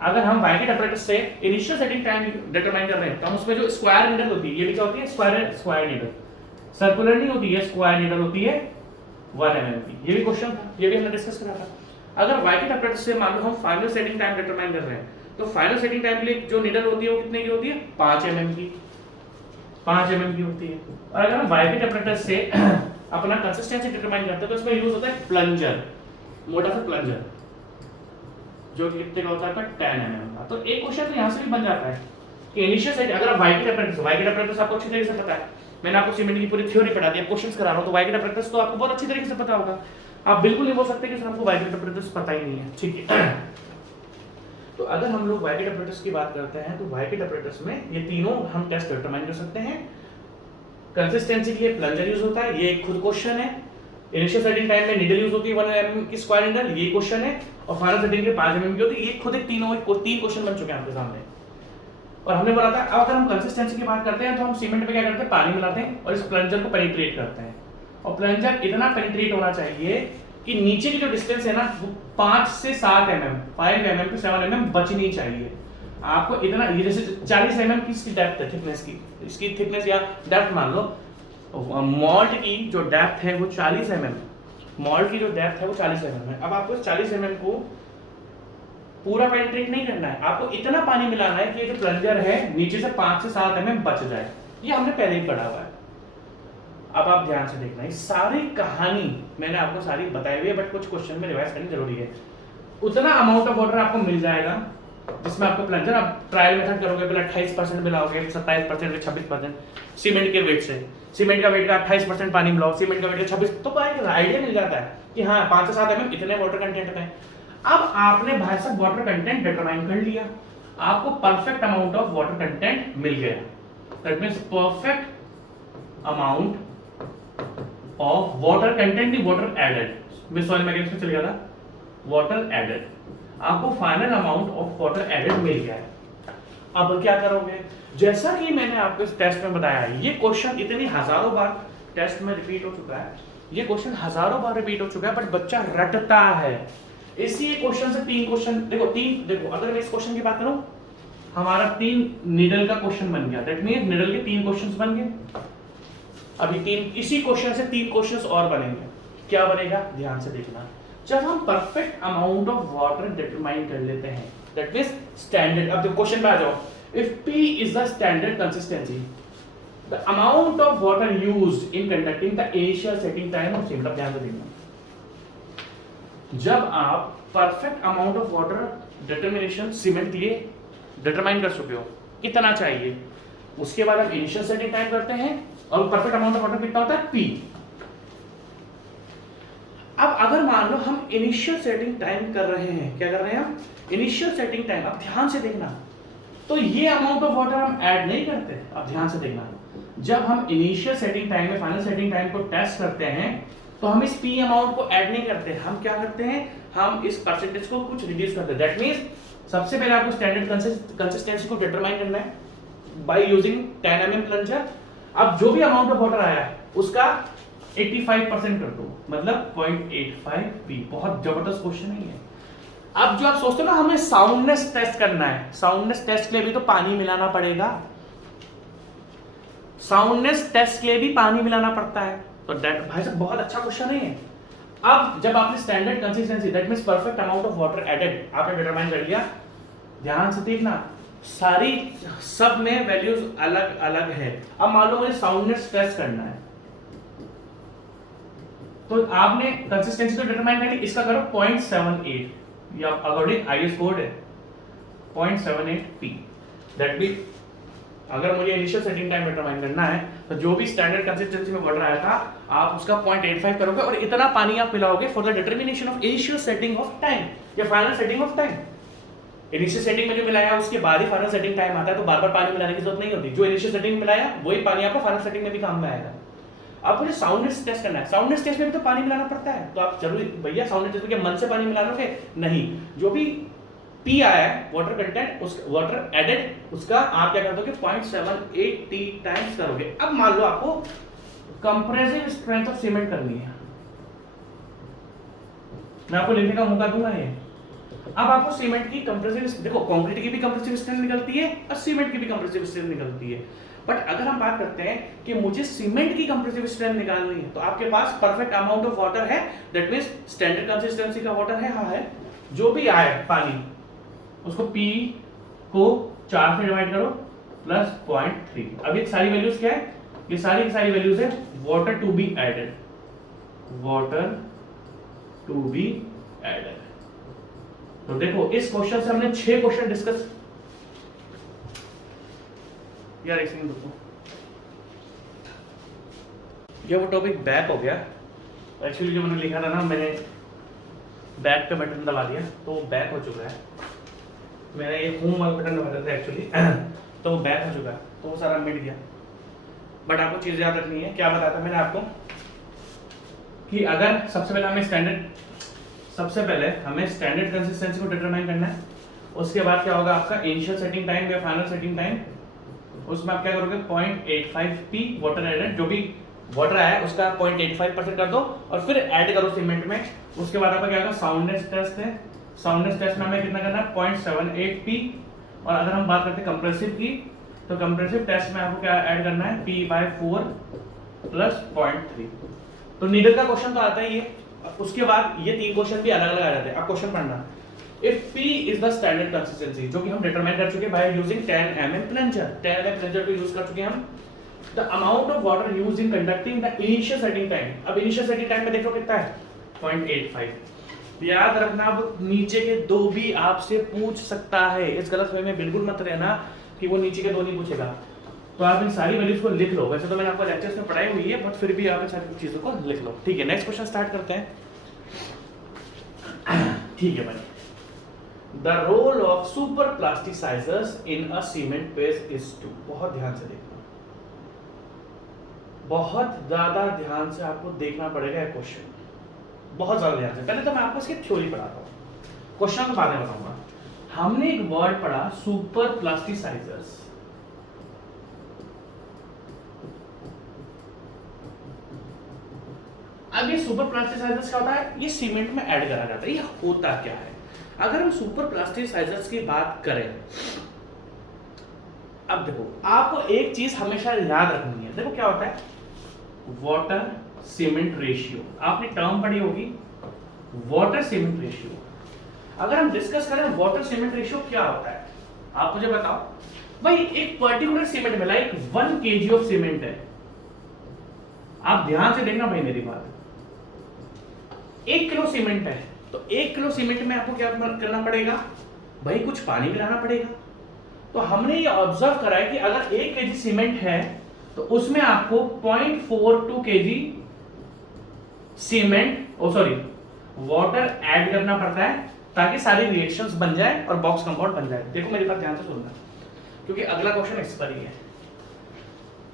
अगर हम वाइकेट एपरेटस से इनिशियल सेटिंग टाइम डिटरमाइन कर रहे हैं तो हम उसमें जो स्क्वायर नीडल होती है, ये भी क्या होती है, स्क्वायर नीडल, सर्कुलर नहीं होती है, स्क्वायर नीडल होती है 1 mm की। ये भी क्वेश्चन था, ये भी हमने डिस्कस करा था। अगर वाइकेट एपरेटस से मान लो हम फाइनल सेटिंग टाइम डिटरमाइन कर रहे हैं तो फाइनल सेटिंग टाइम के लिए जो नीडल होती है वो कितने की होती है, 5 mm की, 5 mm की होती है। और अगर हम वाइकेट एपरेटस से अपना कंसिस्टेंसी डिटरमाइन करते हैं तो इसमें यूज होता है प्लंजर, मोटा सा प्लंजर, जो कि कितने का होता है 10 mm का। तो एक क्वेश्चन तो यहाँ से भी बन जाता है कि इनिशियल सेटिंग, अगर आप वाइकेट एपरेटस आपको अच्छी तरीके से पता है, मैंने आपको सीमेंट की पूरी थ्योरी पढ़ा दी, क्वेश्चंस करा रहा हूं, तो वाइकेट एपरेटस तो आपको बहुत अच्छी तरीके से पता होगा। आप बिल्कुल नहीं बोल सकते कि सर हमको वाइकेट एपरेटस पता ही नहीं है, ठीक है। तो अगर हम लोग वाइकेट एपरेटस की बात करते हैं तो वाइकेट एपरेटस में ये तीनों हम टेस्ट डिटरमाइन कर सकते हैं। कंसिस्टेंसी के लिए प्लंजर यूज होता है, ये खुद क्वेश्चन है। इनिशियल सेटिंग टाइम में नीडल यूज होती है 1 mm की स्क्वायर नीडल, ये क्वेश्चन है। और फाइनल सेटिंग के 5 mm की होती है। ये खुद एक तीन क्वेश्चन बन चुके हैं आपके सामने। और हमने बोला था अब अगर हम कंसिस्टेंसी की बात करते हैं तो हम सीमेंट में क्या करते हैं, पानी मिलाते हैं और इस प्लंजर को पेनिट्रेट करते हैं। और प्लंजर इतना पेनिट्रेट होना चाहिए कि नीचे की जो डिस्टेंस है ना वो 5 से 7 mm, 5 mm to 7 mm बचनी चाहिए। आपको इतना, ये जैसे 40 mm की इसकी डेप्थ है, थिकनेस की, इसकी थिकनेस या डेप्थ मान लो, मॉल्ट की जो डेप्थ है वो 40 mm, मॉल्ट की जो डेप्थ है वो 40 mm है। अब आपको 40 mm को पूरा पेनिट्रेट नहीं करना है, आपको इतना पानी मिलाना है कि ये जो प्लंजर है नीचे से 5 से 7 mm बच जाए। ये हमने पहले ही पढ़ा हुआ है। अब आप ध्यान से देखना, ये सारी कहानी मैंने आपको सारी बताई हुई है, बट कुछ क्वेश्चन में रिवाइज करनी जरूरी है। उतना अमाउंट ऑफ वाटर आपको मिल जाएगा जिसमें आपको प्लंजर, आप ट्रायल मेथड करोगे, पहले 28% मिलाओगे, 27%, 26%। सीमेंट के वेट से, सीमेंट का वेट का 28% पानी मिलाओ, सीमेंट का वेट का 26, तो आइडिया मिल जाता है कि हाँ 5 से 7 mm इतने वाटर कंटेंट में। अब आपने भाई साहब वाटर कंटेंट डिटरमाइन कर लिया, आपको perfect amount of water content मिल गया। That means perfect amount of water content, the water added, मैं सॉरी मैकेनिक्स में चल गया था, वाटर एडेड, आपको final amount of water added मिल गया है। अब क्या करोगे, जैसा कि मैंने आपको इस टेस्ट में बताया, ये क्वेश्चन इतनी हजारों बार टेस्ट में रिपीट हो चुका है, ये क्वेश्चन हजारों बार रिपीट हो चुका है, बट बच्चा रटता है। इसी क्वेश्चन से 3 क्वेश्चन देखो, अगर मैं इस क्वेश्चन की बात करूं, हमारा 3 निडल का क्वेश्चन बन गया, दैट मींस निडल के 3 क्वेश्चंस बन गए। अभी 3 इसी क्वेश्चन से 3 क्वेश्चंस और बनेंगे। क्या बनेगा, ध्यान से देखना। जब हम perfect amount of water determine कर लेते हैं, दैट मींस स्टैंडर्ड, अब क्वेश्चन पे आ जाओ, if P is the standard consistency, the amount of water used in conducting the initial setting time of cement, ध्यान से देखना। जब आप perfect amount of water determination cement के लिए डिटरमाइन कर चुके हो कितना चाहिए, उसके बाद हम इनिशियल सेटिंग टाइम करते हैं, और परफेक्ट अमाउंट ऑफ वाटर कितना होता है, P। अब अगर मान लो हम इनिशियल सेटिंग टाइम कर रहे हैं, क्या कर रहे हैं हम, इनिशियल सेटिंग टाइम। अब ध्यान से देखना, तो ये अमाउंट ऑफ वाटर हम ऐड नहीं करते। अब ध्यान से देखना, जब हम इनिशियल सेटिंग टाइम में फाइनल सेटिंग टाइम को टेस्ट करते हैं, तो हम इस P अमाउंट को ऐड नहीं करते। हम क्या करते हैं, हम इस परसेंटेज को कुछ रिड्यूस करते हैं। दैट मींस सबसे पहले आपको स्टैंडर्ड कंसिस्टेंसी को डिटरमाइन करना है बाय यूजिंग 10 mm प्लंजर। अब जो भी अमाउंट ऑफ वाटर आया है उसका 85% कर दो, मतलब 0.85 P। बहुत जबरदस्त क्वेश्चन है ये। अब जो आप सोचते हो ना हमें साउंडनेस टेस्ट करना है, साउंडनेस टेस्ट के लिए भी तो पानी मिलाना पड़ेगा, साउंडनेस टेस्ट के लिए भी पानी मिलाना पड़ता है। तो भाई साहब बहुत अच्छा क्वेश्चन है ये। अब जब आपने standard consistency, that means perfect amount of water added आपने डिटरमाइन कर लिया, ध्यान से देखना, सारी सब में वैल्यूज अलग अलग है। अब मान लो मुझे साउंडनेस टेस्ट करना है, तो आपने कंसिस्टेंसी को डिटरमाइन कर ली, इसका करो 0.78, या अकॉर्डिंग आईएस कोड है 0.78 P। दैट मींस अगर मुझे इनिशियल सेटिंग टाइम डिटरमाइन करना है, तो जो भी स्टैंडर्ड कंसिस्टेंसी में वाटर आया था आप उसका 0.85 करोगे, और इतना पानी आप पिलाओगे for the determination of initial setting of time या final setting of time. Initial setting में जो मिलाया उसके बाद ही फाइनल सेटिंग टाइम आता है, तो बार बार पानी मिलाने की जरूरत नहीं होती। जो इनिशियल सेटिंग में मिलाया वही पानी आपको फाइनल सेटिंग में भी काम में आएगा। अब मुझे साउंडनेस टेस्ट करना है, साउंडनेस टेस्ट में भी तो पानी मिलाना पड़ता है, तो आप जरूरी भैया साउंडनेस टेस्ट में मन से पानी मिला लोगे नहीं, जो भी P आया है वाटर कंटेंट, उस वाटर एडेड, उसका आप क्या कर दोगे 0.78 T टाइम्स करोगे। अब मान लो आपको कंप्रेसिव स्ट्रेंथ ऑफ सीमेंट करनी है, मैं आपको लिखने का मौका दूंगा ये। अब आपको सीमेंट की कंप्रेसिव, देखो कंक्रीट की भी कंप्रेसिव स्ट्रेंथ निकलती है और सीमेंट की भी कंप्रेसिव स्ट्रेंथ निकलती है, बट अगर हम बात करते हैं कि मुझे सीमेंट की कंप्रेसिव स्ट्रेंथ निकालनी है, तो आपके पास परफेक्ट अमाउंट ऑफ वाटर है, दैट मींस स्टैंडर्ड कंसिस्टेंसी का वाटर है, हाँ है, जो भी आए पानी उसको P को 4 से डिवाइड करो प्लस 0.3। अब ये सारी वैल्यूज क्या है, ये सारी की सारी वैल्यूज है water to be added, water to be added. तो देखो इस क्वेश्चन से हमने 6 क्वेश्चन डिस्कस, यार एक सेकंड रुको, ये वो टॉपिक बैक हो गया। एक्चुअली जो मैंने लिखा था ना, मैंने बैक पे बटन दबा दिया तो बैक हो चुका है। मैंने ये होम वाला बटन दबा था एक्चुअली, तो वो बैक हो चुका है, तो वो सारा मिट गया। बट आपको चीज़ याद रखनी है, क्या बताया था मैंने आपको कि अगर सबसे पहले हमें स्टैंडर्ड कंसिस्टेंसी को डिटरमाइन करना है, उसके बाद क्या होगा आपका इनिशियल सेटिंग टाइम या फाइनल सेटिंग टाइम, उसमें आप क्या करोगे 0.85 P वाटर एडेड, जो भी वाटर आया उसका 0.85% कर दो और फिर ऐड करो सीमेंट में। उसके बाद आपका क्या होगा साउंडनेस टेस्ट है, साउंडनेस टेस्ट में हमें कितना करना है 0.78 P। और अगर हम बात करते हैं कंप्रेसिव की, तो कंप्रेसिव टेस्ट में आपको क्या ऐड करना है P/4 प्लस 0.3। तो नीडल का क्वेश्चन तो आता ही है। उसके बाद ये 3 क्वेश्चन भी अलग अलग आ जाते हैं। अब क्वेश्चन पढ़ना, if P is the standard consistency, जो कि हम डिटरमाइन कर चुके by using 10 mm plunger, 10 mm plunger को यूज कर चुके हम। The amount of water used in conducting the initial setting time, अब इनिशियल सेटिंग टाइम में देखो कितना है 0.85। याद रखना, अब नीचे के दो भी आपसे पूछ सकता है, इस गलतफहमी में बिल्कुल मत रहना कि वो नीचे के दो नहीं पूछेगा। तो आप इन सारी वैल्यूज को लिख लो, वैसे तो मैंने आपको लेक्चर्स में पढ़ाई हुई है, बट फिर भी आप इन सारी चीजों को लिख लो। ठीक है, नेक्स्ट क्वेश्चन स्टार्ट करते हैं। ठीक है भाई, the role of super plasticizers in a cement paste is to, बहुत ध्यान से देखना, बहुत ज्यादा ध्यान से आपको देखना पड़ेगा ये क्वेश्चन, बहुत ज्यादा ध्यान से। पहले तो मैं आपको इसकी थ्योरी पढ़ाता हूँ, क्वेश्चन को बाद में बताऊंगा। हमने एक वर्ड पढ़ा सुपर प्लास्टिसाइजर्स, अब ये सुपर प्लास्टिसाइजर्स क्या होता है, ये सीमेंट में ऐड करा जाता है। ये होता क्या है, अगर हम सुपर प्लास्टिसाइजर्स की बात करें, अब देखो आपको एक चीज हमेशा याद रखनी है, देखो क्या होता है वाटर सीमेंट रेशियो, आपने टर्म पढ़ी होगी वाटर सीमेंट रेशियो। अगर हम डिस्कस करें वाटर सीमेंट रेशियो क्या होता है, आप मुझे बताओ भाई। एक पर्टिकुलर सीमेंट में लाइक 1 kg ऑफ सीमेंट है, आप ध्यान से देखना भाई मेरी बात, 1 किलो सीमेंट है, तो 1 किलो सीमेंट में आपको क्या करना पड़ेगा भाई, कुछ पानी मिलाना पड़ेगा। तो हमने ये ऑब्जर्व करा है कि अगर 1 kg सीमेंट है तो उसमें आपको 0.42 kg सीमेंट वाटर ऐड करना पड़ता है ताकि सारी रिएक्शंस बन जाए और बॉक्स कंपाउंड बन जाए। देखो मेरी बात ध्यान से सुनना, क्योंकि अगला क्वेश्चन इस पर ही है।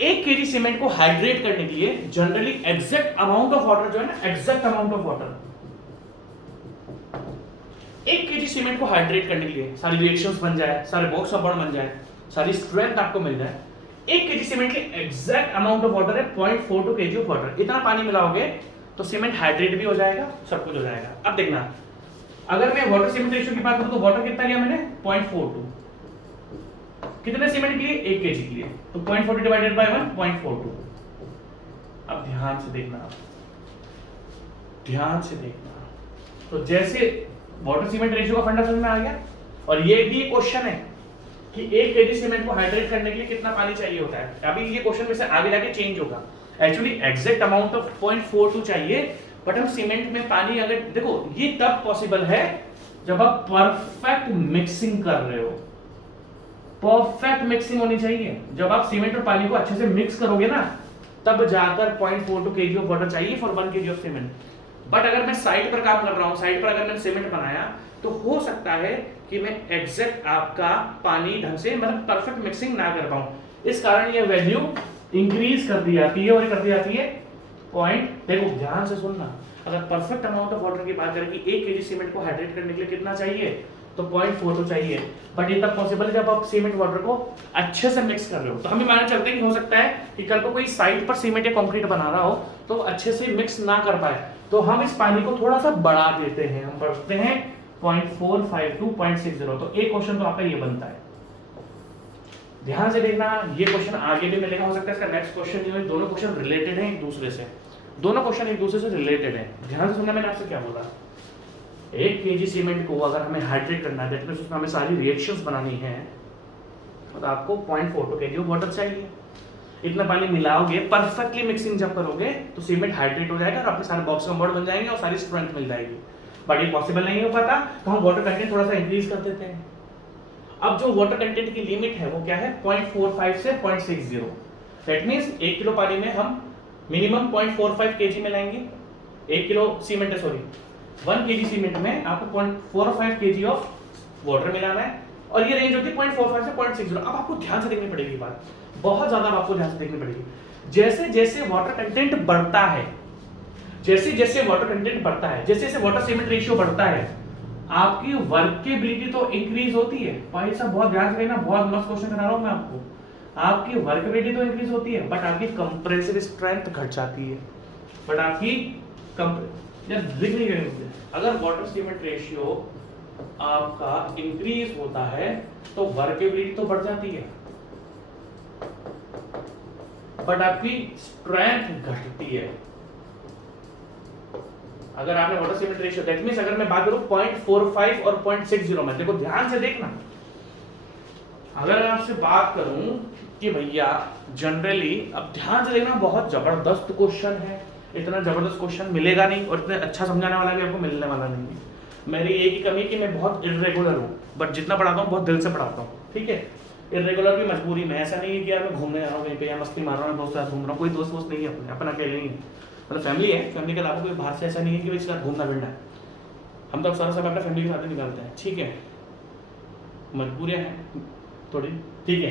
1 kg सीमेंट को हाइड्रेट करने के लिए generally exact amount of water जो है ना, exact amount of water 1 kg cement को हाइड्रेट करने के लिए, सारी रिएक्शंस बन जाए, सारे बॉक्स कंपाउंड बन जाए, सारी स्ट्रेंथ आपको मिल जाए, 1 kg सीमेंट के एग्जैक्ट अमाउंट ऑफ वाटर है 0.42 kg ऑफ वाटर। इतना पानी मिलाओगे तो सीमेंट हाइड्रेट भी हो जाएगा, सब कुछ हो जाएगा। अब देखना, अगर मैं वाटर सीमेंट रेशियो की बात करूं तो वाटर कितना लिया मैंने 0.42, कितने सीमेंट के लिए 1 kg के लिए, तो 0.42 डिवाइडेड बाय 1 0.42। अब ध्यान से देखना, ध्यान से देखना, तो जैसे वाटर सीमेंट रेशियो का फंडा समझ में आ गया, और ये भी क्वेश्चन है कि 1 kg सीमेंट को हाइड्रेट करने के लिए कितना पानी चाहिए होता है। अभी ये क्वेश्चन में से आगे जाके चेंज होगा, एक्चुअली एग्जैक्ट अमाउंट ऑफ 0.42 चाहिए, बट हम सीमेंट में पानी, अगर देखो ये तब पॉसिबल है जब आप परफेक्ट मिक्सिंग कर रहे हो, परफेक्ट मिक्सिंग होनी चाहिए। जब आप सीमेंट और पानी को अच्छे से मिक्स करोगे ना, तब जाकर 0.42 kg ऑफ वाटर चाहिए for 1 kg of cement. But अगर मैं साइड पर काम कर रहा हूं, साइड पर अगर मैंने सीमेंट बनाया, तो हो सकता है कि मैं एग्जैक्ट आपका पानी ढंग से, मतलब परफेक्ट मिक्सिंग ना कर पाऊं, इस कारण ये वैल्यू इंक्रीज कर दी जाती है, और ये कर दी जाती है पॉइंट। देखो ध्यान से सुनना, अगर परफेक्ट अमाउंट ऑफ वाटर की बात करें कि 1 kg सीमेंट को हाइड्रेट करने के लिए कितना चाहिए, तो 0.42 चाहिए, बट ये तब पॉसिबल है जब आप सीमेंट वाटर को अच्छे से मिक्स कर रहे हो। तो हम भी मानना चाहते हैं कि हो सकता है कि कल को कोई साइट पर सीमेंट या कंक्रीट बना रहा हो तो अच्छे से मिक्स ना कर पाए, तो हम इस पानी को थोड़ा सा बढ़ा देते हैं, हम बढ़ते हैं 0.452 0.60। तो एक क्वेश्चन तो आपका ये बनता है, ध्यान से देखना। ये क्वेश्चन आगे भी मिलेगा, हो सकता है इसका नेक्स्ट क्वेश्चन जो है, दोनों क्वेश्चन रिलेटेड हैं एक दूसरे से, दोनों क्वेश्चन एक दूसरे से रिलेटेड हैं। ध्यान से सुनना, मैंने आपसे क्या बोला, 1 kg सीमेंट को अगर हमें हाइड्रेट करना है, दैट मींस उसमें हमें सारी रिएक्शंस बनानी है, तो आपको 0.42 kg वाटर चाहिए। इतना पानी मिलाओगे, परफेक्टली मिक्सिंग जब करोगे तो सीमेंट हाइड्रेट हो जाएगा और अपने सारे बॉक्स कंपाउंड बन जाएंगे और सारी स्ट्रेंथ मिल जाएगी। बट ये पॉसिबल नहीं हो पाता, तो हम वाटर कंटेंट थोड़ा सा इंक्रीज कर देते हैं। अब जो वाटर कंटेंट की लिमिट है वो क्या है, 0.45 से 0.60। दैट मींस 1 किलो पानी में हम मिनिमम 0.45 kg मिलाएंगे। 1 किलो सीमेंट है, सॉरी 1 kg सीमेंट में आपको 0.45 kg ऑफ वाटर मिलाना है, और ये रेंज होती है 0.45 से 0.60। अब आपको ध्यान से देखनी पड़ेगी बात, बहुत ज्यादा आपको ध्यान से देखनी पड़ेगी। जैसे जैसे वाटर कंटेंट बढ़ता है, जैसे जैसे वाटर कंटेंट बढ़ता है, जैसे जैसे वाटर सीमेंट रेशियो बढ़ता है, आपकी वर्केबिलिटी तो इंक्रीज होती है। भाई साहब बहुत ध्यान से देखना, बहुत मस्त क्वेश्चन बना रहा हूं मैं आपको। आपकी वर्केबिलिटी तो इंक्रीज होती है, बट आपकी कंप्रेसिव स्ट्रेंथ घट जाती है। बट आपकी लिख नहीं गए, अगर वाटर सीमेंट रेशियो आपका इंक्रीज होता है तो वर्केबिलिटी तो बढ़ जाती है, बट आपकी स्ट्रेंथ घटती है। अगर आपने water cement ratio, that means अगर मैं बात करूं 0.45 और 0.60 में, देखो ध्यान से देखना, अगर मैं आपसे बात करूं कि भैया जनरली, अब ध्यान से देखना, बहुत जबरदस्त क्वेश्चन है, इतना जबरदस्त क्वेश्चन मिलेगा नहीं और इतना अच्छा समझाने वाला भी आपको मिलने वाला नहीं है। मेरी एक ही कमी कि मैं बहुत इरेगुलर हूँ, बट जितना पढ़ाता हूँ बहुत दिल से पढ़ाता हूँ, ठीक है। इरेगुलर भी मजबूरी में, ऐसा नहीं है कि यार मैं घूमने जा रहा हूँ कहीं पे या मस्ती मार रहा हूँ, दोस्त साथ घूम रहा हूँ, कोई दोस्त वोस्त नहीं है, अपन अकेले ही है, मतलब फैमिली है, फैमिली के अलावा कोई बाहर से ऐसा नहीं है कि इसके साथ घूमना फिरना है। हम तो सारा समय अपने फैमिली के साथ ही निकालते हैं, ठीक है, मजबूरियाँ हैं थोड़ी, ठीक है।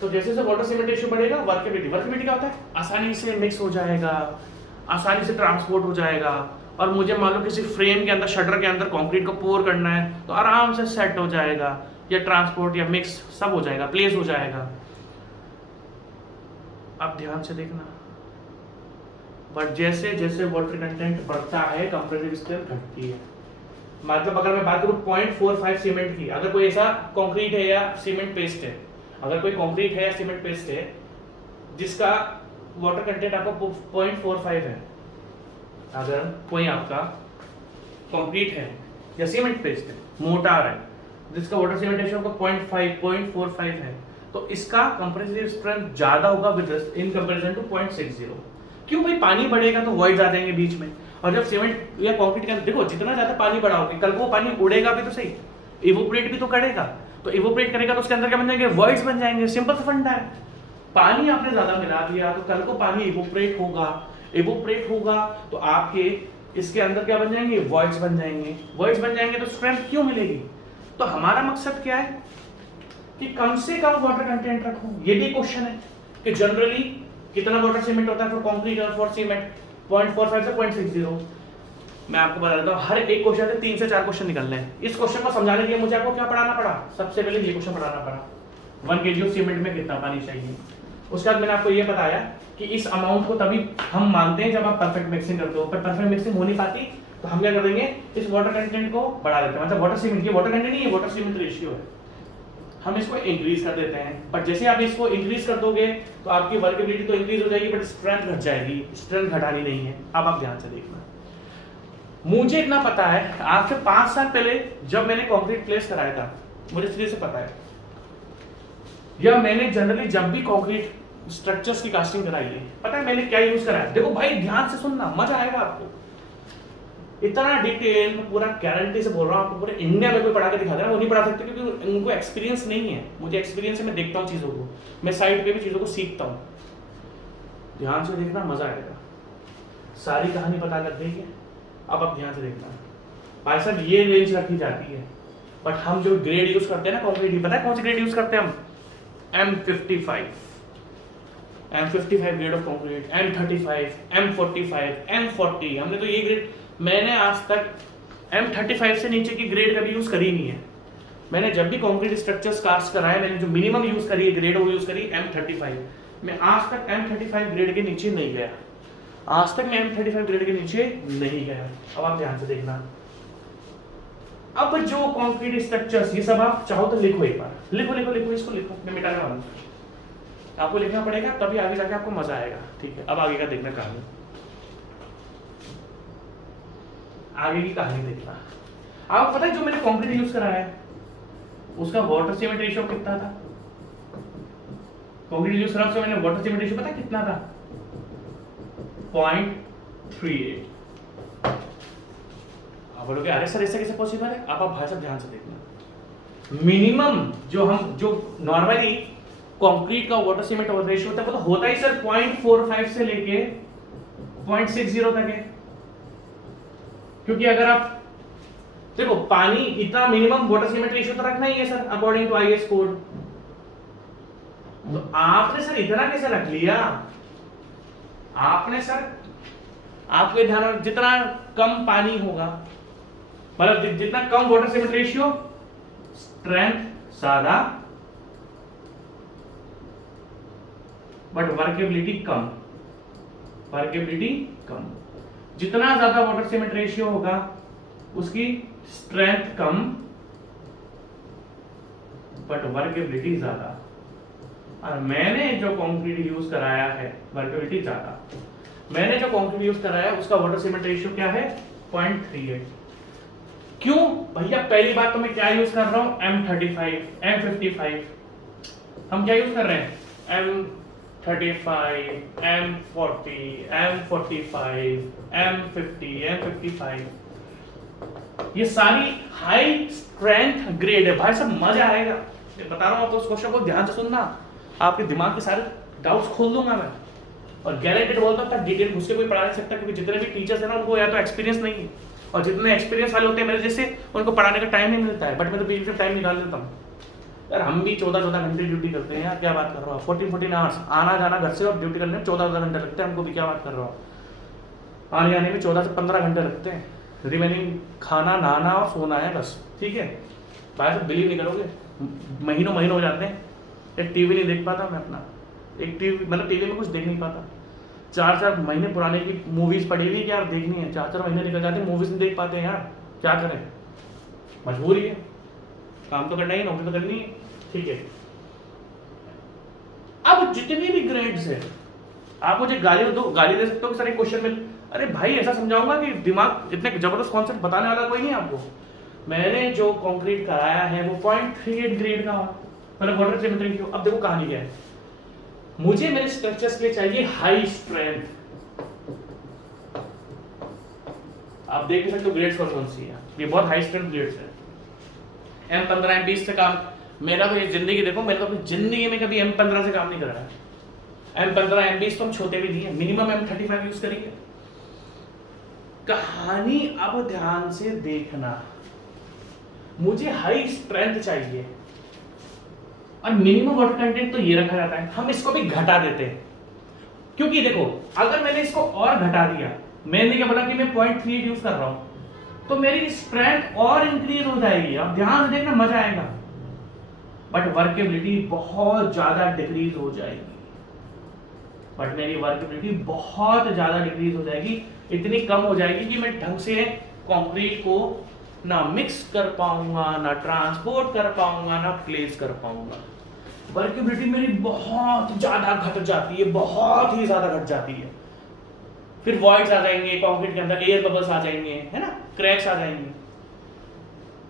तो जैसे जैसे वाटर सीमेंट रेशियो बढ़ेगा, वर्केबिलिटी क्या होता है, आसानी से मिक्स हो जाएगा, आसानी से ट्रांसपोर्ट हो जाएगा, और मुझे मान लो किसी फ्रेम के अंदर, शटर के अंदर कंक्रीट को पोर करना है तो आराम से सेट हो जाएगा, या ट्रांसपोर्ट या मिक्स सब हो जाएगा, प्लेस हो जाएगा। अब ध्यान से देखना, बट जैसे जैसे वाटर कंटेंट बढ़ता है कंप्रेसिव स्ट्रेंथ घटती है। मतलब अगर मैं बात करूं 0.45 सीमेंट की, अगर कोई ऐसा कंक्रीट है या सीमेंट पेस्ट है, अगर कोई कंक्रीट है या सीमेंट पेस्ट है जिसका वाटर कंटेंट आपका 0.45 है, अगर कोई आपका कंक्रीट है या सीमेंट पेस्ट है, मोटार है, जिसका वाटर सीमेंट रेशियो आपका 0.45 है, तो इसका कंप्रेसिव स्ट्रेंथ ज्यादा होगा इन कंपैरिजन टू 0.60। क्यों भाई, पानी बढ़ेगा तो वॉइड्स आ जाएंगे बीच में, और जब सीमेंट या कंक्रीट के अंदर देखो जितना ज्यादा पानी बढ़ाओगे, कल को पानी उड़ेगा भी तो सही, इवोपरेट भी तो करेगा, तो इवोपरेट करेगा तो उसके अंदर क्या बन जाएंगे, वॉइड्स बन जाएंगे, सिंपल सा फंडा है। पानी आपने ज्यादा मिला दिया तो कल को पानी इवोपरेट होगा तो आपके इसके अंदर क्या बन जाएंगे, वॉइड्स बन जाएंगे, तो स्ट्रेंथ क्यों मिलेगी। तो हमारा मकसद क्या है कि कम से कम वाटर कंटेंट रखो। ये भी क्वेश्चन है कि जनरली कितना वाटर सीमेंट होता है फॉर कंक्रीट और फॉर सीमेंट, 0.45 से 0.60। मैं आपको बता देता हूँ, हर एक क्वेश्चन से 3 से 4 क्वेश्चन निकलने हैं। इस क्वेश्चन को समझाने के लिए मुझे आपको क्या पढ़ाना पड़ा, सबसे पहले ये क्वेश्चन पढ़ाना पड़ा, 1 kg सीमेंट में कितना पानी चाहिए। उसके बाद मैंने आपको ये बताया कि इस अमाउंट को तभी हम मानते हैं जब आप परफेक्ट मिक्सिंग करते हो, पर परफेक्ट मिक्सिंग हो नहीं पाती तो हम क्या कर देंगे, इस वाटर कंटेंट को बढ़ा देते हैं। मतलब वाटर सीमेंट, ये वाटर कंटेंट नहीं है, वाटर सीमेंट रेशियो है, हम इसको इंक्रीज कर देते हैं। बट जैसे आप इसको इंक्रीज कर दोगे तो आपकी वर्केबिलिटी तो इंक्रीज हो जाएगी, बट स्ट्रेंथ घट जाएगी, स्ट्रेंथ घटानी नहीं है। अब आप ध्यान से देखना, मुझे इतना पता है, आज से 5 साल पहले जब मैंने कंक्रीट प्लेस कराया था, मुझे सीधे से पता है, या मैंने जनरली जब भी कंक्रीट स्ट्रक्चर्स की कास्टिंग कराई है, पता है मैंने क्या यूज कराया। देखो भाई ध्यान से सुनना, मजा आएगा आपको, इतना डिटेल में पूरा गारंटी से बोल रहा हूँ आपको, पूरे इंडिया में कोई पढ़ा के दिखा दे, वो नहीं पढ़ा सकते क्योंकि उनको एक्सपीरियंस नहीं है। मुझे एक्सपीरियंस है, मैं देखता हूँ चीजों को, मैं साइड पे भी चीजों को सीखता हूँ। ध्यान से देखना, मजा आएगा, सारी कहानी पता लग गई है। अब आप ध्यान से देखना, भाई साहब ये रेंज रखी जाती है, बट हम जो ग्रेड यूज करते हैं ना कंक्रीट, पता है कौन सी ग्रेड यूज करते हैं हम, M55 grade of concrete, M35, M45, M40, हमने तो ये ग्रेड, मैंने आज तक M35 से नीचे की ग्रेड कभी यूज करी नहीं है। मैंने जब भी कंक्रीट स्ट्रक्चर्स कास्ट कराए, मैंने जो मिनिमम यूज करी है ग्रेड वो यूज करी M35। मैं आज तक M35 ग्रेड के नीचे नहीं गया, आज तक मैं M35 ग्रेड के नीचे नहीं गया। अब आप ध्यान से देखना, अब जो कंक्रीट स्ट्रक्चर्स, ये सब आप चाहो तो लिखो, एक बार लिखो, इसको लिखो, मैं मिटाने वाला हूं, आपको लिखना पड़ेगा तभी आगे जाके आपको मजा आएगा, ठीक है। अब आगे का देखना, कहानी, आगे की कहानी देखना। आपको पता है जो मैंने कंक्रीट यूज कराया है उसका वाटर सीमेंट रेशियो कितना था, कंक्रीट यूज करा उसका मैंने वाटर सीमेंट रेशियो पता है कितना था, 0.38। आप बोलोगे अरे सर ऐसा कैसे पॉसिबल है, आप भाई साहब ध्यान से देखना, मिनिमम जो नॉर्मली कंक्रीट का वाटर सीमेंट रेशियो होता है वो तो होता ही सर 0.45 से लेके 0.60 तक है। क्योंकि अगर आप देखो पानी इतना मिनिमम वाटर सीमेंट रेशियो तो रखना ही है sir according to IS code, तो आपने सर इतना कैसे रख लिया, आपने सर, आपके ध्यान में जितना कम पानी होगा, मतलब जितना कम वाटर सीमेंट रेशियो, स्ट्रेंथ ज्यादा, बट वर्केबिलिटी कम, जितना ज्यादा वाटर सीमेंट रेशियो होगा उसकी स्ट्रेंथ कम बट वर्केबिलिटी ज्यादा, और मैंने जो कंक्रीट यूज कराया है वर्केबिलिटी ज्यादा। मैंने जो कंक्रीट यूज करा है उसका वाटर सीमेंट रेशियो क्या है 0.38। क्यों भैया? पहली बात तो मैं क्या यूज कर रहा हूं M35 M55, हम क्या यूज कर रहे हैं M35 M40 M45 M50 M55, ये सारी हाई स्ट्रेंथ ग्रेड है भाई, सब मजा आएगा। मैं बता रहा हूं आपको, उस क्वेश्चन को ध्यान से सुनना, आपके दिमाग के सारे डाउट्स खोल दूंगा मैं, और गारंटेड बोलता हूं डिटेल घुस के कोई पढ़ा नहीं सकता, क्योंकि जितने भी टीचर्स हैं ना उनको या तो एक्सपीरियंस नहीं है, और जितने एक्सपीरियंस वाले होते हैं मेरे जैसे उनको पढ़ाने का टाइम नहीं मिलता है, बट मैं तो बीच में टाइम निकाल देता हूँ यार। हम भी 14-14 घंटे ड्यूटी करते हैं यार, क्या बात कर रहा हूँ, 14 आवर्स आना जाना घर से और ड्यूटी करने में 14 घंटे लगते हैं हमको भी, क्या बात कर रहा हूँ, आने जाने में 14 से 15 घंटे लगते हैं, रिमेनिंग खाना नहाना और सोना है बस, ठीक है भाई साहब, बिलीव नहीं करोगे, महीनों हो जाते हैं, एक टीवी नहीं देख पाता मैं अपना, एक टीवी मतलब टीवी में कुछ देख नहीं पाता, 4-4 महीने पुराने की मूवीज पड़ी हुई यार देखनी है, 4-4 महीने निकल जाते हैं मूवीज नहीं देख पाते हैं यार, क्या करें, मजबूरी है, काम तो करना ही, नौकरी तो करनी है, ठीक है। अब जितनी भी ग्रेड्स है आप मुझे गाली दे सकते हो कि सर एक क्वेश्चन में, अरे भाई ऐसा समझाऊंगा कि दिमाग इतने जबरदस्त कॉन्सेप्ट बताने वाला कोई नहीं आपको। मैंने जो कंक्रीट कराया है वो 0.38 ग्रेड का, मतलब वाटर सीमेंट रेशियो। अब देखो कहानी क्या है, मुझे मेरे स्ट्रक्चर्स के लिए चाहिए हाई स्ट्रेंथ, आप देख सकते हो ग्रेड्स कौन सी है, ये बहुत हाई स्ट्रेंथ ग्रेड्स है, M15 M20 से काम, मेरा तो ये जिंदगी देखो, मैंने तो अपनी जिंदगी में कभी M15 से काम नहीं करा है, M15 M20 तो हम छोटे भी नहीं है, मिनिमम M35 यूज करेंगे। कहानी अब ध्यान से देखना, मुझे हाई स्ट्रेंथ चाहिए और मिनिमम वाटर कंटेंट तो ये रखा जाता है, हम इसको भी घटा देते हैं, क्योंकि देखो अगर मैंने इसको और घटा दिया, मैंने क्या बोला कि मैं 0.38 यूज कर रहा हूं, तो मेरी स्ट्रेंथ और इंक्रीज हो जाएगी, अब ध्यान से देखना मजा आएगा, बट वर्केबिलिटी बहुत ज्यादा डिक्रीज हो जाएगी, बट मेरी वर्केबिलिटी बहुत ज्यादा डिक्रीज हो जाएगी, इतनी कम हो जाएगी कि मैं ढंग से कंक्रीट को ना मिक्स कर पाऊंगा, ना ट्रांसपोर्ट कर पाऊंगा, ना प्लेस कर पाऊंगा, वर्केबिलिटी मेरी बहुत ज्यादा घट जाती है, बहुत ही ज्यादा घट जाती है, फिर वॉइड्स आ जाएंगे कंक्रीट के अंदर, एयर बबल्स आ जाएंगे, है ना, क्रैक्स आ जाएंगे।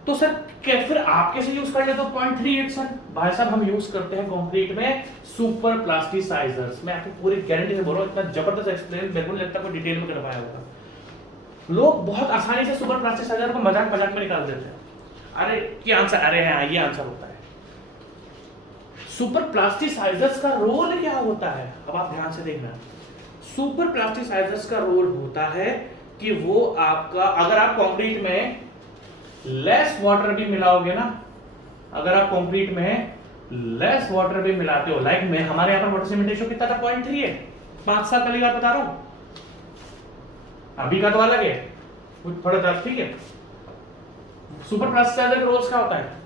तो सर फिर आप कैसे यूज कर लेते हो 0.38? सर भाई साहब हम यूज करते हैं कंक्रीट में सुपर प्लास्टिसाइजर्स, मैं आपको पूरी गारंटी से बोल रहा हूं, इतना जबरदस्त एक्सप्लेन मेरे को नहीं लगता कोई डिटेल में कर पाया होगा, लोग बहुत आसानी से सुपर प्लास्टिसाइजर को मजाक में निकाल देते हैं, अरे क्या आंसर, अरे हाँ ये आंसर होता है। सुपर प्लास्टिसाइजर्स का रोल क्या होता है, अब आप ध्यान से देखना, सुपर प्लास्टिसाइजर्स का रोल होता है कि वो आपका, अगर आप कंक्रीट में लेस वाटर भी मिलाओगे ना, अगर आप कंक्रीट में लेस वाटर भी मिलाते हो, लाइक मैं हमारे यहाँ पर वाटर सीमेंट रेशियो कितना था 0.38, 5 साल पहले बात बता रहा हूं, अभी का तो अलग है कुछ थोड़ा था, ठीक है। सुपर प्लास्टिसाइजर का रोल क्या होता है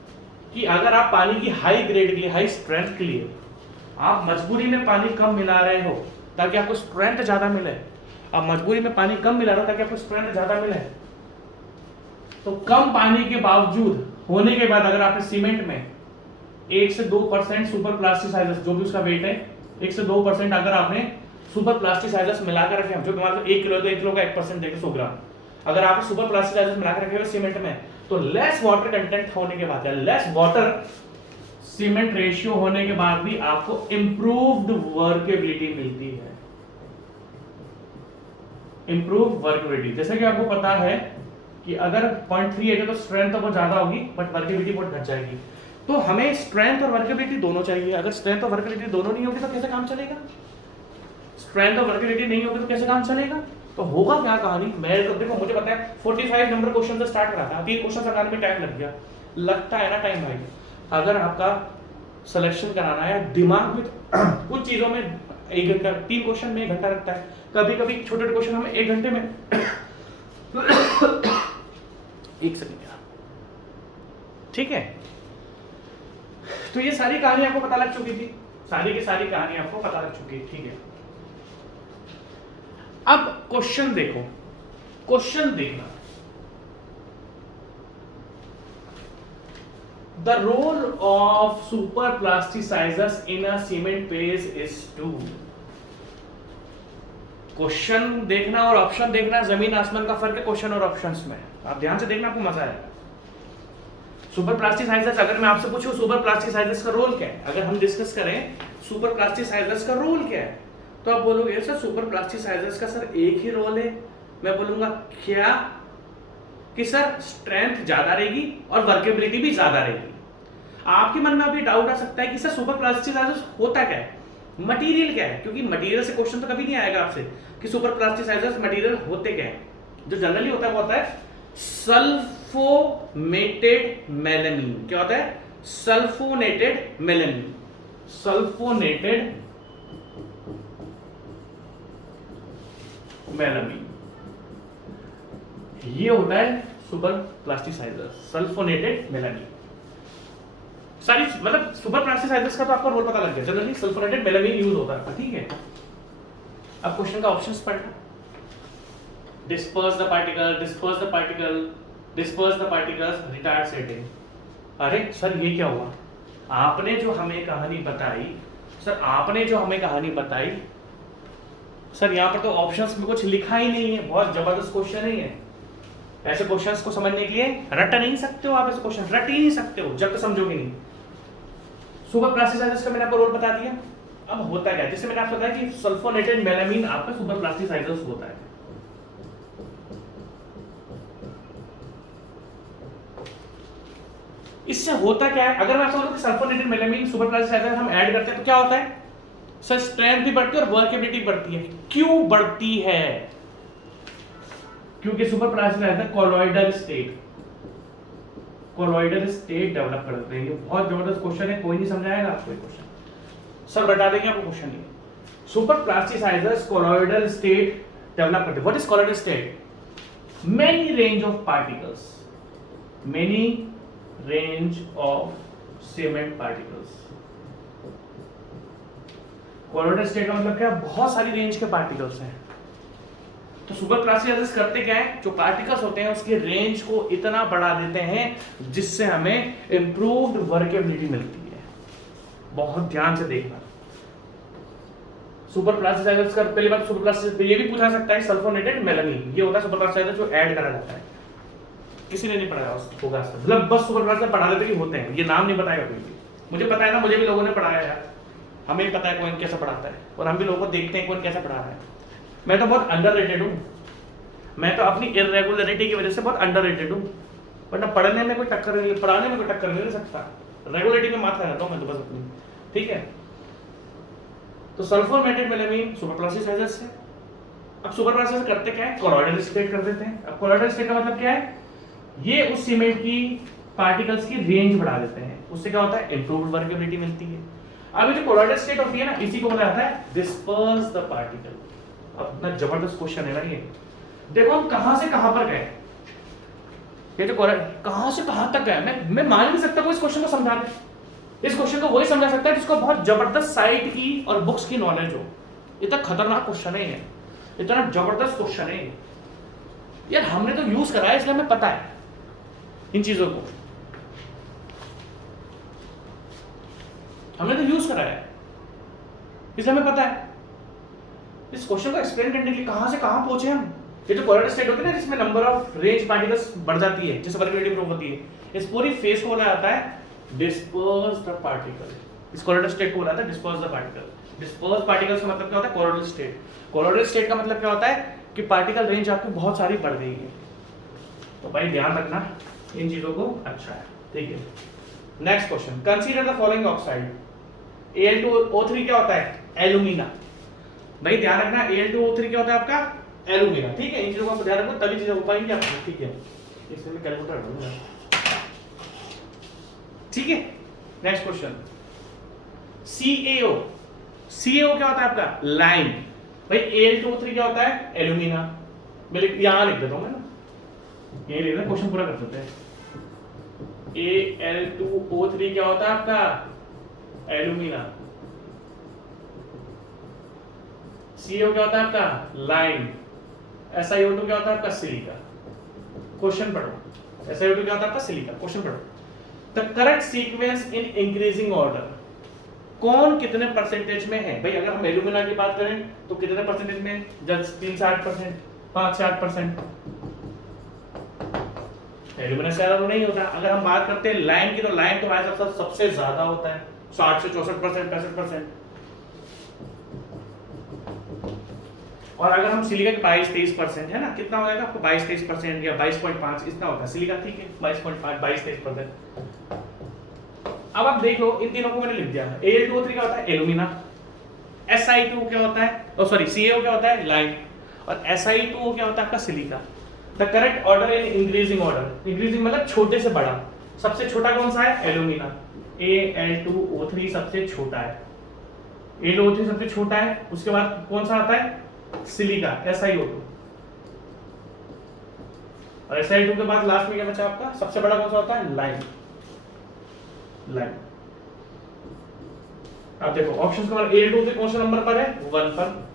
कि अगर आप पानी की हाई ग्रेड के लिए, हाई स्ट्रेंथ के लिए आप मजबूरी में पानी कम मिला रहे हो ताकि आपको स्ट्रेंथ ज्यादा मिले, आप मजबूरी में पानी कम मिला रहे हो ताकि आपको स्ट्रेंथ ज्यादा मिले, तो कम पानी के बावजूद होने के बाद अगर आपने सीमेंट में 1 से 2% सुपर प्लास्टिसाइजर्स, जो भी उसका वेट है 1 से 2% अगर आपने सुपर प्लास्टिसाइजर्स मिलाकर रखे, जो मतलब 1 किलो तो 1 किलो का 1% देखे 100 ग्राम, अगर आपने सुपर प्लास्टिसाइजर्स मिलाकर रखे हुए सीमेंट में, तो लेस वाटर कंटेंट होने के बाद, लेस वाटर सीमेंट रेशियो होने के बाद भी आपको इंप्रूव्ड वर्केबिलिटी मिलती है, इंप्रूव वर्केबिलिटी। जैसे कि आपको पता है कि अगर 0.38 है तो स्ट्रेंथ तो बहुत ज्यादा होगी बट वर्केबिलिटी बहुत घट जाएगी, तो हमें स्ट्रेंथ और वर्केबिलिटी दोनों चाहिए, अगर स्ट्रेंथ और वर्केबिलिटी दोनों नहीं होगी तो कैसे काम चलेगा, स्ट्रेंथ और वर्केबिलिटी नहीं होगी तो कैसे काम चलेगा, तो होगा क्या कहानी। मैं तो देखो मुझे पता है 45 नंबर क्वेश्चन से स्टार्ट करा था, 3 क्वेश्चन लगाने में टाइम लग गया, लगता है ना टाइम भाई, अगर आपका सिलेक्शन कराना है दिमाग में कुछ चीजों में 1 घंटा, 3 क्वेश्चन में 1 घंटा लगता है, कभी कभी छोटे छोटे क्वेश्चन हमें 1 घंटे में 1 सेकंड, ठीक है। तो ये सारी कहानी आपको पता लग चुकी थी, सारी की सारी कहानी आपको पता लग चुकी है, ठीक है। अब क्वेश्चन देखो, क्वेश्चन देखना, the role of super plasticizers in a cement base is to, question देखना और ऑप्शन देखना जमीन आसमान का फर्क है क्वेश्चन और ऑप्शंस में। आप ध्यान से देखना, आपको मजा आएगा। सुपर प्लास्टिसाइजर्स, अगर मैं आपसे पूछूं सुपर प्लास्टिसाइजर्स का रोल क्या है, अगर हम डिस्कस करें सुपर प्लास्टिसाइजर्स का रोल क्या है, तो आप बोलोगे सर सुपर प्लास्टिसाइजर्स का सर एक ही रोल है। मैं बोलूंगा क्या, कि सर स्ट्रेंथ ज्यादा रहेगी और वर्केबिलिटी भी ज्यादा रहेगी। आपके मन में अभी डाउट आ सकता है कि सर सुपर प्लास्टिसाइजर्स होता क्या है, मटेरियल क्या है, क्योंकि मटेरियल से क्वेश्चन तो कभी नहीं आएगा आपसे कि सुपर प्लास्टिसाइजर्स मटेरियल होते क्या है। जो जनरली होता है वो होता है सल्फोनेटेड मेलामीन। क्या होता है? सल्फोनेटेड मेलामीन। सल्फोनेटेड मेलामीन, ये होता है सुपर प्लास्टिसाइजर, सल्फोनेटेड मेलामीन। सारी मतलब सुपर प्लास्टिसाइजर्स का तो आपको रोल पता लग गया, जनरली सल्फोनेटेड मेलामीन यूज होता है, ठीक है। अब क्वेश्चन का ऑप्शंस पढ़ना, disperse the particle, disperse the particle, disperse the particles, retard setting. अरे सर ये क्या हुआ, आपने जो हमें कहानी बताई, सर आपने जो हमें कहानी बताई, सर यहाँ पर तो ऑप्शंस में कुछ लिखा ही नहीं है। बहुत जबरदस्त क्वेश्चन है ये। ऐसे क्वेश्चंस को समझने के लिए रट नहीं सकते हो आप, ऐसे क्वेश्चन रट ही नहीं सकते हो जब तक समझोगे नहीं। सुपर प्लास्टिसाइजर्स का मैंने आपको रोल बता दिया। अब होता क्या, जैसे मैंने आपको बताया कि सल्फोनेटेड मेलामीन आपका सुपर प्लास्टिसाइजर्स होता है। इससे होता क्या है, अगर मैं आपको बोलूं कि सल्फोनेटेड मेलामीन सुपर प्लास्टिसाइजर हम ऐड करते हैं तो क्या होता है, सर स्ट्रेंथ भी बढ़ती है और वर्केबिलिटी बढ़ती है। क्यों बढ़ती है? क्योंकि super plasticizer colloidal state develop कर देते हैं। ये बहुत जबरदस्त क्वेश्चन है, कोई नहीं समझाएगा आपको ये क्वेश्चन, सर बता देंगे आपको क्वेश्चन ये। Super plasticisers colloidal state develop करते हैं। What is colloidal state? Many range of particles, many range of cement particles. Colloidal state का मतलब क्या? बहुत सारी रेंज के पार्टिकल्स हैं। तो सुपर प्लास्टिसाइजर्स करते क्या है, जो पार्टिकल्स होते हैं उसके रेंज को इतना बढ़ा देते हैं जिससे हमें इंप्रूव्ड वर्केबिलिटी मिलती है। बहुत ध्यान से देखना। सुपर प्लास्टिसाइजर्स का पहली बात, सुपर प्लास्टिसाइजर ये भी पूछा सकता है सल्फोनेटेड मेलामीन, ये होता है सुपर प्लास्टिसाइजर जो ऐड करा जाता है। किसी ने नहीं पढ़ाया होगा, मतलब बस सुपर प्लास्टिसाइजर पढ़ा देते कि होते हैं, ये नाम नहीं बताएगा कोई भी। मुझे पता है ना, मुझे भी लोगों ने पढ़ाया यार, हमें पता है कौन कैसा पढ़ाता है और हम भी लोगों को देखते हैं कौन कैसा पढ़ा रहा है। मैं तो बहुत अंडररेटेड हूँ, मैं तो अपनी इरेगुलरिटी की वजह से बहुत अंडररेटेड हूँ, वरना पढ़ने में कोई टक्कर नहीं, पढ़ाने में कोई टक्कर नहीं दे सकता। रेगुलरिटी में मात लगाता हूँ मैं तो बस अपनी, ठीक है। तो सल्फोनेटेड मेलामीन सुपर प्लास्टिसाइजर्स है। अब सुपर प्लास्टिसाइजर करते क्या है, कोलॉइडल स्टेट कर देते हैं। अब कोलॉइडल स्टेट का मतलब क्या है, ये उस सीमेंट की पार्टिकल्स की रेंज बढ़ा देते हैं, उससे क्या होता है, इंप्रूव्ड वर्केबिलिटी मिलती है। अब जो कोलॉइडल स्टेट होती है ना, इसी को बोला जाता है डिस्पर्स द पार्टिकल। अब ना जबरदस्त क्वेश्चन है ना ये, देखो हम कहां से कहां पर गए, ये जो कहां से कहां तक गए, मैं मान नहीं सकता कोई इस क्वेश्चन को समझा दे। इस क्वेश्चन को वही समझा सकता है जिसको बहुत जबरदस्त साइट की और बुक्स की नॉलेज हो। इतना खतरनाक क्वेश्चन है ये, इतना जबरदस्त क्वेश्चन है यार, हमने तो यूज करा है इसलिए हमें पता है इन चीजों को, हमने तो यूज करा है इसलिए हमें पता है। इस क्वेश्चन को एक्सप्लेन करने के लिए कहां से कहां पहुंचे हम। ये जो कोलॉइडल स्टेट होती है ना, जिसमें नंबर ऑफ रेंज पार्टिकल्स बढ़ जाती है, जिससे वर्केबिलिटी इंप्रूव होती है, इस पूरी फेज को बोला जाता है डिस्पर्स द पार्टिकल। इस कोलॉइडल स्टेट को बोला जाता है disperse the particle. Disperse particles का मतलब क्या होता है, कोलॉइडल स्टेट। कोलॉइडल स्टेट का मतलब क्या होता है कि पार्टिकल रेंज आपकी बहुत सारी बढ़ गई है। तो भाई ध्यान रखना इन चीजों को, अच्छा है, ठीक है। Next question, consider the following oxide. Al2O3 क्या होता है, एल्यूमिना। भाई ध्यान रखना, Al2O3 क्या होता है आपका, एल्यूमिना, ठीक है। इन चीजों को ध्यान रखो तभी चीजें हो पाएंगी आपको, ठीक है। इसमें मैं कैलकुलेटर ढूंढूंगा, ठीक है। Next question, CaO। CaO क्या होता है आपका, लाइम। भाई Al2O3 क्या होता है, एल्यूमिना। मैं यहां लिख देता हूं मैं ना, ये लिख देना, क्वेश्चन पूरा कर देते हैं। Al2O3 क्या होता है आपका, एल्यूमिना। CO क्या होता है आपका, लाइम। SiO2 क्या होता है आपका, सिलिका। क्वेश्चन पढ़ो, SiO2 क्या होता है आपका, सिलिका। क्वेश्चन पढ़ो, the correct sequence in increasing order. कौन कितने परसेंटेज में है भाई। अगर हम एल्यूमिना की बात करें तो कितने परसेंटेज में, जस्ट 3 से 8%, 5 से 8%। एल्यूमिना से ज्यादा तो नहीं होता। अगर हम बात करते हैं लाइम की, तो लाइम तो हमारे साथ सबसे ज्यादा होता है, 60 से 64%, 65%। और अगर हम सिलिका के 22-23% है ना, कितना हो जाएगा आपको, 22-23% या 22.5 इतना होता है सिलिका, ठीक है 22.5, 22-23%। अब आप देख लो, इन तीनों को मैंने लिख दिया। Al2O3 क्या होता है, एल्यूमिना। Si2 क्या होता है, सॉरी CaO क्या होता है, लाइम। और Si2O क्या होता है आपका, silica. The correct order in increasing order, increasing मतलब छोटे से बड़ा। सबसे छोटा कौन सा है, एल्यूमिना। Al2O3 सबसे छोटा है, Al2O3 सबसे छोटा है। उसके बाद कौन सा आता है, सिलिका, SiO2। और SiO2 के बाद लास्ट में क्या बचा आपका, सबसे बड़ा कौन सा होता है, लाइम। लाइम। अब देखो ऑप्शंस का, Al2O3 कौन से नंबर पर है, 1 पर।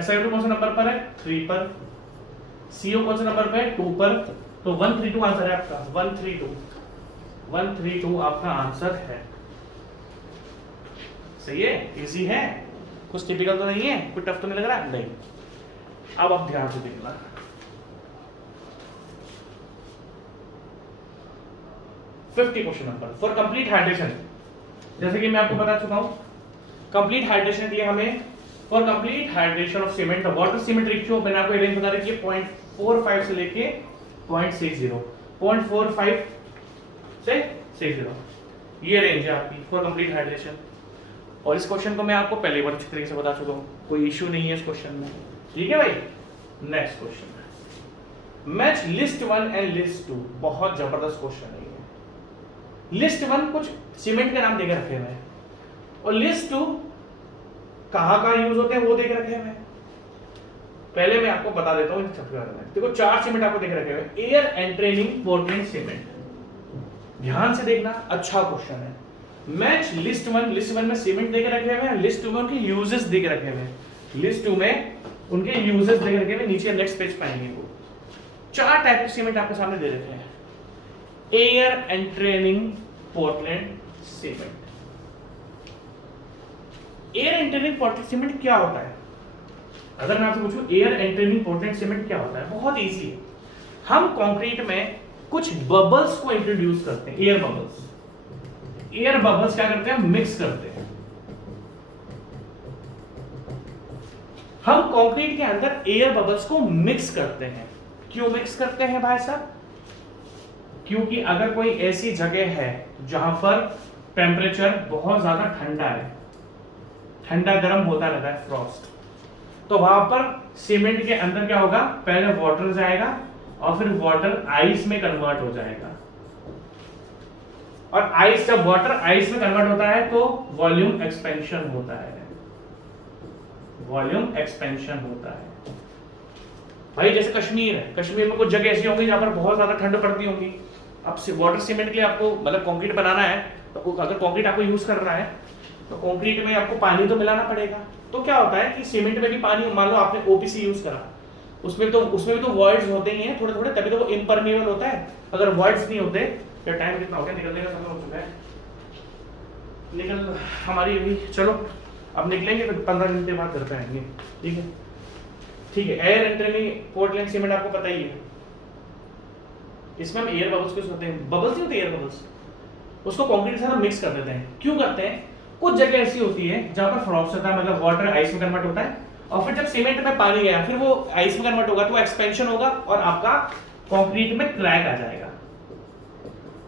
SiO2 कौन से नंबर पर है, 3 पर। CO कौन से नंबर पे है, 2 पर। तो 132 आंसर है आपका, 132 आपका आंसर है। सही है, इजी है, कुछ टिपिकल तो नहीं है, कुछ टफ तो नहीं लग रहा, नहीं। अब आप ध्यान से देखना, question number for complete hydration. जैसे कि मैं आपको बता चुका हूं, कंप्लीट हाइड्रेशन दिया हमें। For complete hydration of cement, the water cement ratio मैंने आपको रेंज बता रखी है 0.45 से लेके 0.60, 0.45 से 60, ये रेंज है आपकी फॉर कंप्लीट हाइड्रेशन। और इस क्वेश्चन को मैं आपको पहले बार अच्छी तरीके से बता चुका हूँ, कोई इश्यू नहीं है इस क्वेश्चन में, ठीक है भाई। नेक्स्ट क्वेश्चन है, मैच लिस्ट 1 एंड लिस्ट 2। बहुत जबरदस्त क्वेश्चन है ये। लिस्ट 1 कुछ सीमेंट के नाम देकर रखे हुए हैं, और लिस्ट 2 कहाँ कहाँ यूज होते हैं वो देकर रखे हुए हैं। पहले मैं आपको बता देता हूँ इन सब के बारे में। देखो 4 सीमेंट आपको देख रखे हुए हैं, एयर एंट्रेनिंग पोर्टलैंड सीमेंट। ध्यान से देखना, अच्छा क्वेश्चन है। मैच लिस्ट 1, लिस्ट 1 में सीमेंट देके रखे हुए हैं, लिस्ट 2 में उनके यूजेस देके रखे हुए हैं, लिस्ट 2 में उनके यूजेस देके रखे हुए। नीचे नेक्स्ट पेज पाएंगे वो 4 टाइप के सीमेंट आपके सामने दे रखे हैं। Air entraining Portland cement. Air entraining Portland cement क्या होता है, अगर मैं आपसे पूछूं एयर एंट्रेनिंग पोर्टलैंड सीमेंट क्या होता है, बहुत इजी है। हम कंक्रीट में कुछ बबल्स को इंट्रोड्यूस करते हैं, एयर बबल्स। एयर बबल्स क्या करते हैं, मिक्स करते हैं। हम कंक्रीट के अंदर एयर बबल्स को मिक्स करते हैं। क्यों मिक्स करते हैं भाई साहब, क्योंकि अगर कोई ऐसी जगह है जहां पर टेम्परेचर बहुत ज्यादा ठंडा है, ठंडा गर्म होता रहता है, फ्रॉस्ट, तो वहां पर सीमेंट के अंदर क्या होगा, पहले वाटर जाएगा और फिर वाटर आइस में कन्वर्ट हो जाएगा। और आइस, जब वाटर आइस में कन्वर्ट होता है तो वॉल्यूम एक्सपेंशन होता है, वॉल्यूम एक्सपेंशन होता है। भाई जैसे कश्मीर है, कश्मीर में कुछ जगह ऐसी होंगी जहां पर बहुत ज्यादा ठंड पड़ती होगी। अब वाटर सीमेंट के लिए आपको मतलब कंक्रीट बनाना है, तो अगर कंक्रीट आपको यूज कर रहा है तो कंक्रीट में आपको पानी तो मिलाना पड़ेगा। तो क्या होता है कि सीमेंट में भी पानी, मान लो आपने ओपीसी यूज करा, उसमें भी तो वॉइड्स होते ही हैं थोड़े थोड़े, तभी तो वो इम्परमेबल होता है। अगर वॉइड्स नहीं होते, तो टाइम कितना हो गया, निकलने का समय हो चुका है, निकल हमारी अभी, चलो अब निकलेंगे तो 15 मिनट के बाद घर पे आएंगे, ठीक है। ठीक है, एयर एंट्रेनिंग पोर्टलैंड सीमेंट आपको पता ही है। इसमें हम एयर बबल्स कुछ होते हैं, बबल्स नहीं होते एयर बबल्स, उसको कंक्रीट के साथ मिक्स कर देते हैं। क्यों करते हैं, कुछ जगह ऐसी होती है जहां पर फ्रॉस्ट होता है, मतलब वाटर आइस में कन्वर्ट होता है, और फिर जब सीमेंट में पानी गया फिर वो आइस में कन्वर्ट होगा तो वो एक्सपेंशन होगा और आपका कंक्रीट में क्रैक आ जाएगा,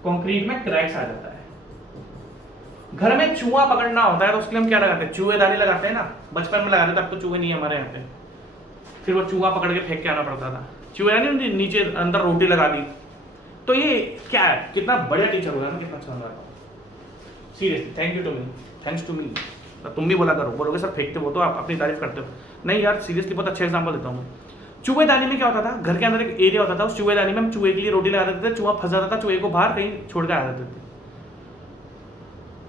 कंक्रीट में क्रैक्स आ जाता है। घर में चूहा पकड़ना होता है तो उसके लिए हम क्या लगाते हैं, चूहेदानी लगाते हैं ना, बचपन में लगाते थे, अब तो चूहे नहीं है हमारे यहाँ पे। फिर वो चूहा पकड़ के फेंक के आना पड़ता था, चूहेदानी नीचे अंदर रोटी लगा दी। तो ये क्या है, कितना बढ़िया टीचर होगा ना, कितना अच्छा लगा। Seriously thank you to me, thanks to me. तुम भी बोला करो, बोलोगे सर फेंकते हो तो आप अपनी तारीफ करते हो, नहीं यार सीरियसली बहुत अच्छा एग्जांपल देता हूँ। चूहेदानी में क्या होता था, घर के अंदर एक एरिया होता था, उस चूहेदानी में हम चूहे के लिए रोटी लगा देते थे, चूहा फंस जाता था, चूहे को बाहर कहीं छोड़ कर आ जाते थे।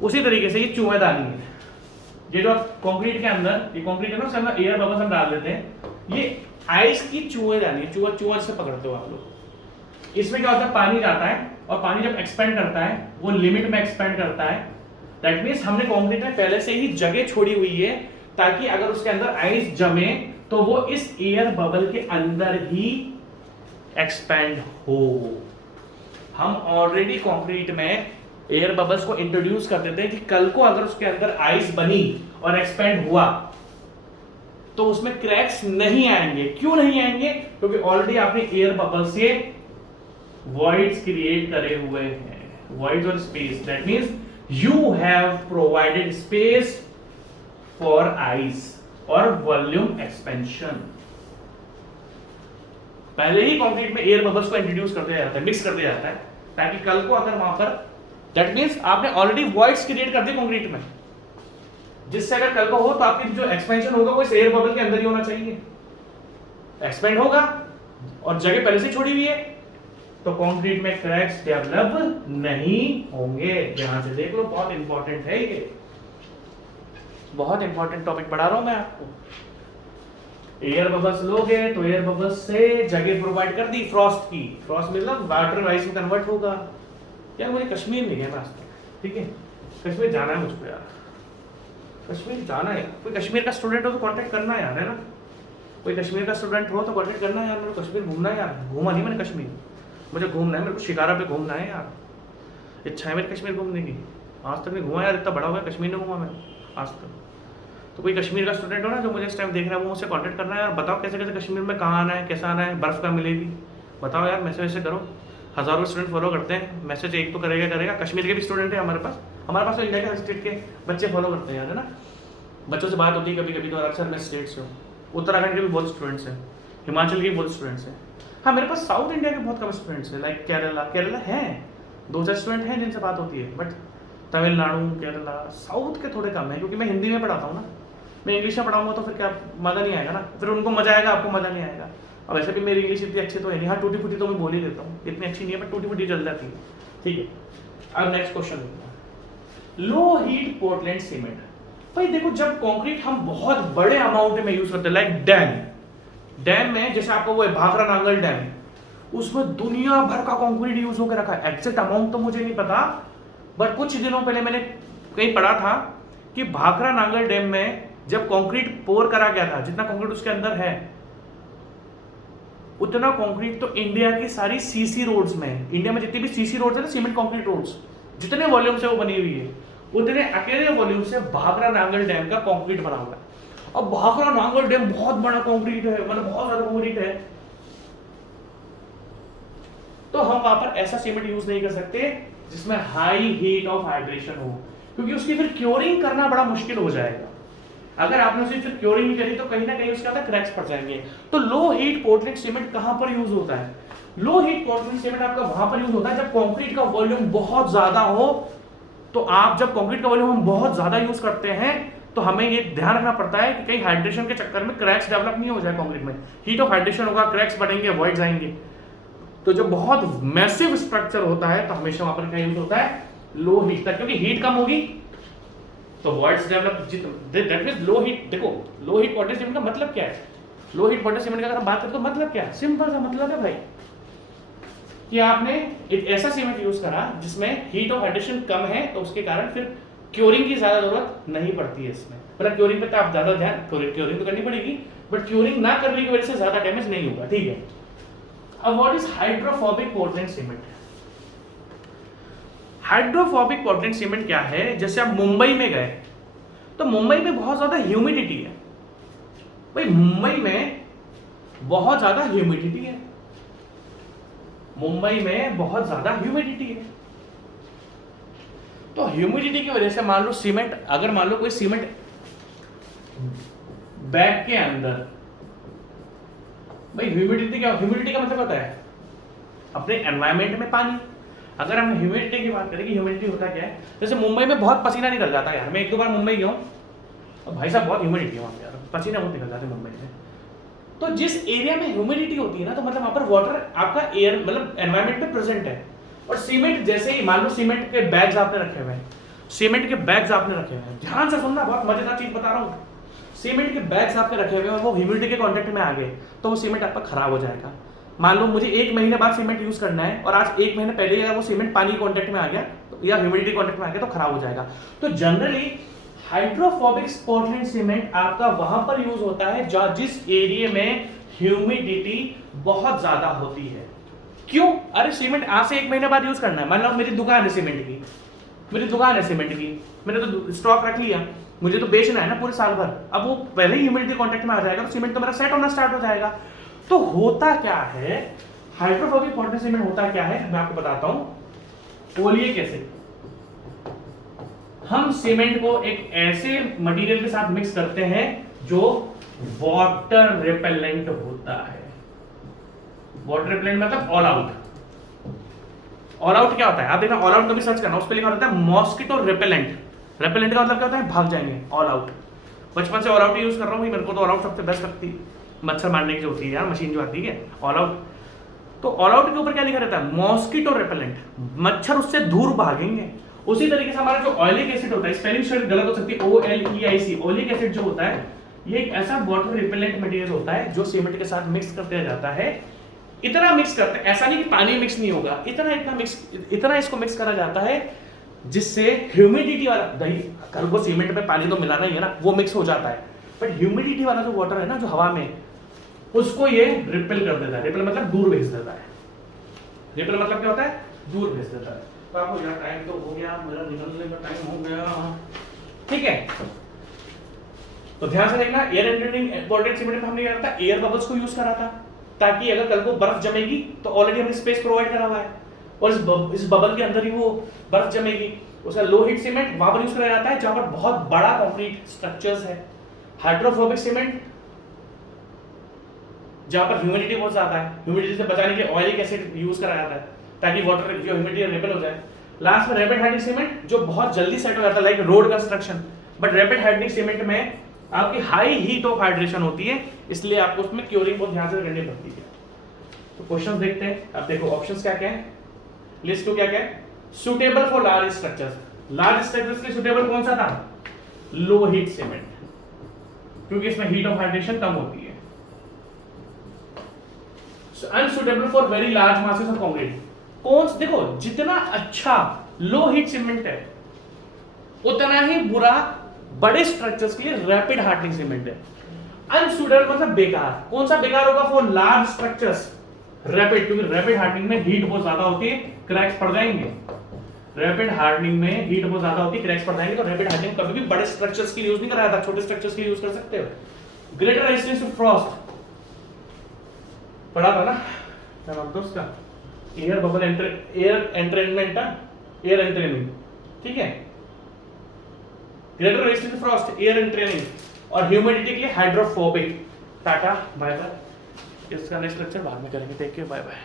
उसी तरीके से ये चूहेदानी है, ये जो कंक्रीट के अंदर, ये कंक्रीट है ना, उसके अंदर एयर बबल्स हम डाल देते हैं, ये आइस की चूहेदानी है, चूहा से पकड़ते हो आप लोग। इसमें क्या होता है, पानी जाता है और पानी जब एक्सपेंड करता है वो लिमिट में एक्सपेंड करता है, दैट मीन्स हमने कंक्रीट में पहले से ही जगह छोड़ी हुई है ताकि अगर उसके अंदर आइस जमे तो वो इस एयर बबल के अंदर ही एक्सपेंड हो। हम ऑलरेडी कंक्रीट में एयर बबल्स को इंट्रोड्यूस कर देते हैं कि कल को अगर उसके अंदर आइस बनी और एक्सपेंड हुआ तो उसमें क्रैक्स नहीं आएंगे। क्यों नहीं आएंगे? क्योंकि ऑलरेडी आपने एयर बबल से वॉइड्स क्रिएट करे हुए हैं, वॉइड्स और space. That means you have provided space for ice और वॉल्यूम एक्सपेंशन। पहले ही कंक्रीट में एयर बबल्स को इंट्रोड्यूस कर दिया जाता है, मिक्स कर दिया जाता है, ताकि कल को अगर वहां पर, दैट मींस आपने ऑलरेडी वॉइड्स क्रिएट कर दी कंक्रीट में, जिससे अगर कल को हो तो आपकी जो एक्सपेंशन होगा वो इस एयर बबल के अंदर ही होना चाहिए। एक्सपेंड होगा और जगह पहले से छोड़ी हुई है तो कंक्रीट में क्रैक्स डेवलप नहीं होंगे। ध्यान से देख लो, बहुत इंपॉर्टेंट है ये, बहुत इंपॉर्टेंट टॉपिक पढ़ा रहा हूं मैं आपको। एयर बबल्स लोगे तो एयर बबल्स से जगह प्रोवाइड कर दी फ्रॉस्ट की, फ्रॉस्ट मतलब वाटर आइस में कन्वर्ट होगा। यार मुझे कश्मीर नहीं है रास्ता, ठीक है, कश्मीर जाना है मुझको यार, कश्मीर जाना है। कोई कश्मीर का स्टूडेंट हो तो कांटेक्ट करना यार, है ना, कोई कश्मीर का स्टूडेंट हो तो कांटेक्ट करना यार, मेरे को कश्मीर घूमना है यार, घूमा नहीं मैंने कश्मीर, मुझे घूमना है, मेरे को शिकारा पे घूमना है यार, इच्छा है मेरी कश्मीर घूमने की, आज तक नहीं घूमा यार, इतना बड़ा हुआ है कश्मीर नहीं घूमा मैं आज तक। तो कोई कश्मीर का स्टूडेंट हो ना जो मुझे इस टाइम देख रहा है, वो मुझसे कांटेक्ट करना है यार, बताओ कैसे कैसे कश्मीर में कहाँ आना है, कैसा आना है, बर्फ़ का मिलेगी, बताओ यार, मैसेज वैसे करो। हज़ारों स्टूडेंट फॉलो करते हैं, मैसेज एक तो करेगा। कश्मीर के भी स्टूडेंट है हमारे पास तो इंडिया के स्टेट के बच्चे फॉलो करते हैं यार, है ना, बच्चों से बात होती है कभी कभी, तो अक्सर मैं स्टेट से हूँ, उत्तराखंड के भी बहुत स्टूडेंट्स हैं, हिमाचल के भी बहुत स्टूडेंट्स हैं। हाँ, मेरे पास साउथ इंडिया के बहुत कम स्टूडेंट्स हैं, लाइक केरला हैं, 2-4 स्टूडेंट हैं जिनसे बात होती है, बट तमिलनाडु, केरला, साउथ के थोड़े कम है, क्योंकि मैं हिंदी में पढ़ाता हूँ ना, मैं इंग्लिश में पढ़ाऊंगा तो फिर क्या मज़ा नहीं आएगा ना, फिर उनको मज़ा आएगा, आपको मज़ा नहीं आएगा। अब वैसे भी मेरी इंग्लिश इतनी अच्छी तो है नहीं, हाँ टूटी फूटी तो मैं बोल ही देता हूँ, इतनी अच्छी नहीं है, बट टूटी फूटी चल जाती है, ठीक है। अब next question, low heat Portland cement. भाई देखो, जब कंक्रीट हम बहुत बड़े अमाउंट में यूज करते हैं, लाइक डैम में, जैसे आपको वो भाखड़ा नांगल डैम, उसमें दुनिया भर का कंक्रीट यूज होकर रखा है, एग्जैक्ट अमाउंट तो मुझे नहीं पता, बट कुछ दिनों पहले मैंने कहीं पढ़ा था कि भाखड़ा नांगल डैम में जब कंक्रीट पोर करा गया था, जितना कंक्रीट उसके अंदर है उतना कंक्रीट तो इंडिया की सारी सीसी रोड्स में, इंडिया में जितनी भी सीसी रोड्स है ना, सीमेंट कंक्रीट रोड्स, जितने वॉल्यूम से वो बनी हुई है, उतने अकेले वॉल्यूम से भाखड़ा नांगल डैम का कंक्रीट बना हुआ है। अब भाखड़ा नांगल डैम बहुत बड़ा कंक्रीट है, मतलब बहुत ज्यादा कंक्रीट है, तो हम वहां पर ऐसा सीमेंट यूज नहीं कर सकते जिसमें हाई हीट ऑफ हाइड्रेशन हो, क्योंकि उसकी फिर क्योरिंग करना बड़ा मुश्किल हो जाएगा। अगर आपने उसे फिर क्योरिंग नहीं करी तो कहीं ना कहीं उसके अंदर क्रैक्स पड़ जाएंगे। तो लो हीट पोर्टलैंड सीमेंट कहां पर यूज होता है? लो हीट पोर्टलैंड सीमेंट आपका वहां पर यूज होता है जब कंक्रीट का वॉल्यूम बहुत ज्यादा हो। तो आप जब कंक्रीट का वॉल्यूम हम बहुत ज्यादा यूज करते हैं तो हमें ये ध्यान रखना पड़ता है कि कहीं हाइड्रेशन के चक्कर में क्रैक्स डेवलप नहीं हो जाए कंक्रीट में। हीट ऑफ हाइड्रेशन होगा, क्रैक्स बढ़ेंगे, वॉइड्स आएंगे। तो जब बहुत मैसिव स्ट्रक्चर होता है तो हमेशा वहां पर क्या यूज होता है? लो हीट तक, क्योंकि हीट कम होगी तो voids develop. That means low heat. देखो लो हीट पोर्टलैंड सीमेंट का मतलब क्या है? लो हीट पोर्टलैंड सीमेंट का अगर हम बात करें तो मतलब क्या है? सिंपल सा मतलब है भाई कि आपने एक ऐसा सीमेंट यूज करा जिसमें हीट ऑफ हाइड्रेशन कम है, तो उसके कारण फिर क्योरिंग की ज्यादा जरूरत नहीं पड़ती है इसमें। मतलब क्योरिंग पे तो आप ज्यादा ध्यान, क्योरिंग तो करनी पड़ेगी बट क्योरिंग ना करने की वजह से ज्यादा डैमेज नहीं होगा। ठीक है। अब what is hydrophobic Portland cement? Hydrophobic Portland cement क्या है? जैसे आप मुंबई में गए तो मुंबई में बहुत ज्यादा ह्यूमिडिटी है। भाई मुंबई में बहुत ज्यादा ह्यूमिडिटी है, मुंबई में बहुत ज्यादा ह्यूमिडिटी है। तो ह्यूमिडिटी की वजह से मान लो सीमेंट, अगर मान लो कोई सीमेंट बैग के अंदर, भाई ह्यूमिडिटी क्या, ह्यूमिडिटी का मतलब होता है अपने एनवायरमेंट में पानी। अगर हम ह्यूमिडिटी की बात करें कि ह्यूमिडिटी होता क्या है, जैसे मुंबई में बहुत पसीना निकल जाता है यार। मैं एक दो बार मुंबई गया हूँ और भाई साहब बहुत ह्यूमिडिटी है वहाँ पे यार, पसीना बहुत निकल जाता है मुंबई में। तो जिस एरिया में ह्यूमिडिटी होती है ना, तो मतलब वहाँ पर वाटर आपका एयर मतलब एनवायरमेंट में प्रेजेंट है। और सीमेंट जैसे ही मान लो सीमेंट के बैग्स आपने रखे हुए हैं, सीमेंट के बैग्स आपने रखे हुए हैं, ध्यान से सुनना, बहुत मजेदार चीज बता रहा हूँ। सीमेंट के बैग्स आपने रखे हुए हैं और वो ह्यूमिडिटी के कांटेक्ट में आ गए तो वो सीमेंट आपका खराब हो जाएगा। मान लो मुझे 1 महीने बाद सीमेंट यूज करना है और आज 1 महीने पहले अगर वो सीमेंट पानी कांटेक्ट में आ गया तो या ह्यूमिडिटी कांटेक्ट में आ गया तो खराब हो जाएगा। तो जनरली हाइड्रोफोबिक पोर्टलैंड सीमेंट आपका वहां पर यूज होता है जहां जिस एरिया में ह्यूमिडिटी बहुत ज्यादा होती है। क्यों? अरे सीमेंट आज से 1 महीने बाद यूज करना है। मान लो मेरी दुकान है सीमेंट की, मैंने तो स्टॉक रख लिया, मुझे तो बेचना है ना पूरे साल भर। अब वो पहले ही ह्यूमिडिटी कांटेक्ट में आ जाएगा तो सीमेंट तो मेरा सेट होना स्टार्ट हो जाएगा। तो होता क्या है हाइड्रोफोबिक पोर्टलैंड सीमेंट, होता क्या है मैं आपको बताता हूं। ओलिक एसिड, हम सीमेंट को एक ऐसे मटेरियल के साथ मिक्स करते हैं जो वाटर रिपेलेंट होता है। वाटर रिपेलेंट मतलब ऑल आउट। ऑल आउट क्या होता है आप देखना, ऑल आउट कभी सर्च करना, उस पर लिखा होता है मॉस्किटो रिपेलेंट। रिपेलेंट का मतलब क्या होता है? भाग जाएंगे, ऑल आउट। बचपन से ऑल आउट यूज कर रहा हूँ, मेरे को तो ऑल आउट सबसे बेस्ट लगती है। मच्छर मारने की जो होती है यार मशीन जो आती है ऑल आउट। तो ऑल आउट के ऊपर क्या लिखा रहता है? मॉस्किटो रिपेलेंट, मच्छर उससे दूर भागेंगे। उसी तरीके से हमारा जो ऑयलिक एसिड होता है, स्पेलिंग शायद गलत हो सकती है, OLEIC, ऑयलिक एसिड जो होता है ये एक ऐसा वाटर रिपेलेंट मटेरियल होता है जो सीमेंट के साथ मिक्स कर दिया जाता है। इतना मिक्स करते हैं, ऐसा नहीं कि पानी मिक्स नहीं होगा, इतना इसको मिक्स करा जाता है जिससे ह्यूमिडिटी वाला दही, कल को सीमेंट में पानी तो मिलाना ही है ना, वो मिक्स हो जाता है, बट ह्यूमिडिटी वाला जो वाटर है ना जो हवा में, उसको ये रिपेल कर देता है। रिपेल मतलब दूर भेज देता है। रिपेल मतलब क्या होता है? दूर भेज देता है। तो आपको यार टाइम तो हो गया, मेरा निकलने का टाइम हो गया, ठीक है। तो ध्यान से देखना, एयर एंट्रेनिंग पोर्टलैंड सीमेंट में हमने क्या करा था? एयर बबल्स को यूज करा था, ताकि अगर कल को बर्फ जमेगी तो ऑलरेडी हमने स्पेस प्रोवाइड करा हुआ है और इस बबल के अंदर ही वो बर्फ जमेगी। उसका लो हीट सीमेंट वहां पर यूज करा जाता है जहां पर बहुत बड़ा कंक्रीट स्ट्रक्चर्स है। हाइड्रोफोबिक सीमेंट जहां पर ह्यूमिडिटी बहुत ज्यादा है, ह्यूमिडिटी से बचाने के लिए ऑयलिक एसिड यूज करा जाता है ताकि वाटर जो ह्यूमिडिटी रिपेल हो जाए। लास्ट में रैपिड हार्डनिंग सीमेंट जो बहुत जल्दी सेट हो जाता है, like road construction, but rapid hardening cement में आपकी हाई हीट ऑफ हाइड्रेशन होती है, इसलिए आपको उसमें क्योरिंग बहुत ध्यान से करनी पड़ती है। तो क्वेश्चंस देखते हैं। अब देखो ऑप्शंस क्या क्या है, लिस्ट टू क्या क्या है? Suitable for large structures, large structures के सुटेबल कौन सा था? लो हीट सीमेंट, क्योंकि इसमें हीट ऑफ हाइड्रेशन कम होती है। Unsuitable for very large masses of concrete, कौन देखो जितना अच्छा लो हीट सीमेंट है उतना ही बुरा बड़े स्ट्रक्चर्स के लिए रैपिड हार्डनिंग सीमेंट है। अनसुटेबल मतलब बेकार, कौन सा बेकार होगा? फॉर लार्ज स्ट्रक्चर्स रैपिड, क्योंकि रैपिड हार्डनिंग में हीट बहुत ज्यादा होती है, क्रैक्स पड़ जाएंगे। रैपिड हार्डनिंग में हीट बहुत ज्यादा होती है, क्रैक्स पड़ जाएंगे। तो रैपिड हार्डनिंग कभी भी बड़े स्ट्रक्चर्स के लिए यूज नहीं कराया था, छोटे स्ट्रक्चर्स के लिए यूज कर सकते हो। ग्रेटर रेजिस्टेंस टू फ्रॉस्ट पढ़ा था ना क्या नाम था उसका? Air bubble air entrainment, air entraining, ठीक है। Greater resistance to frost, air entraining, और ह्यूमिडिटी के लिए हाइड्रोफोबिक। टाटा बाय बाय, इसका नेक्स्ट लेक्चर बाद में करेंगे। Take care, bye bye.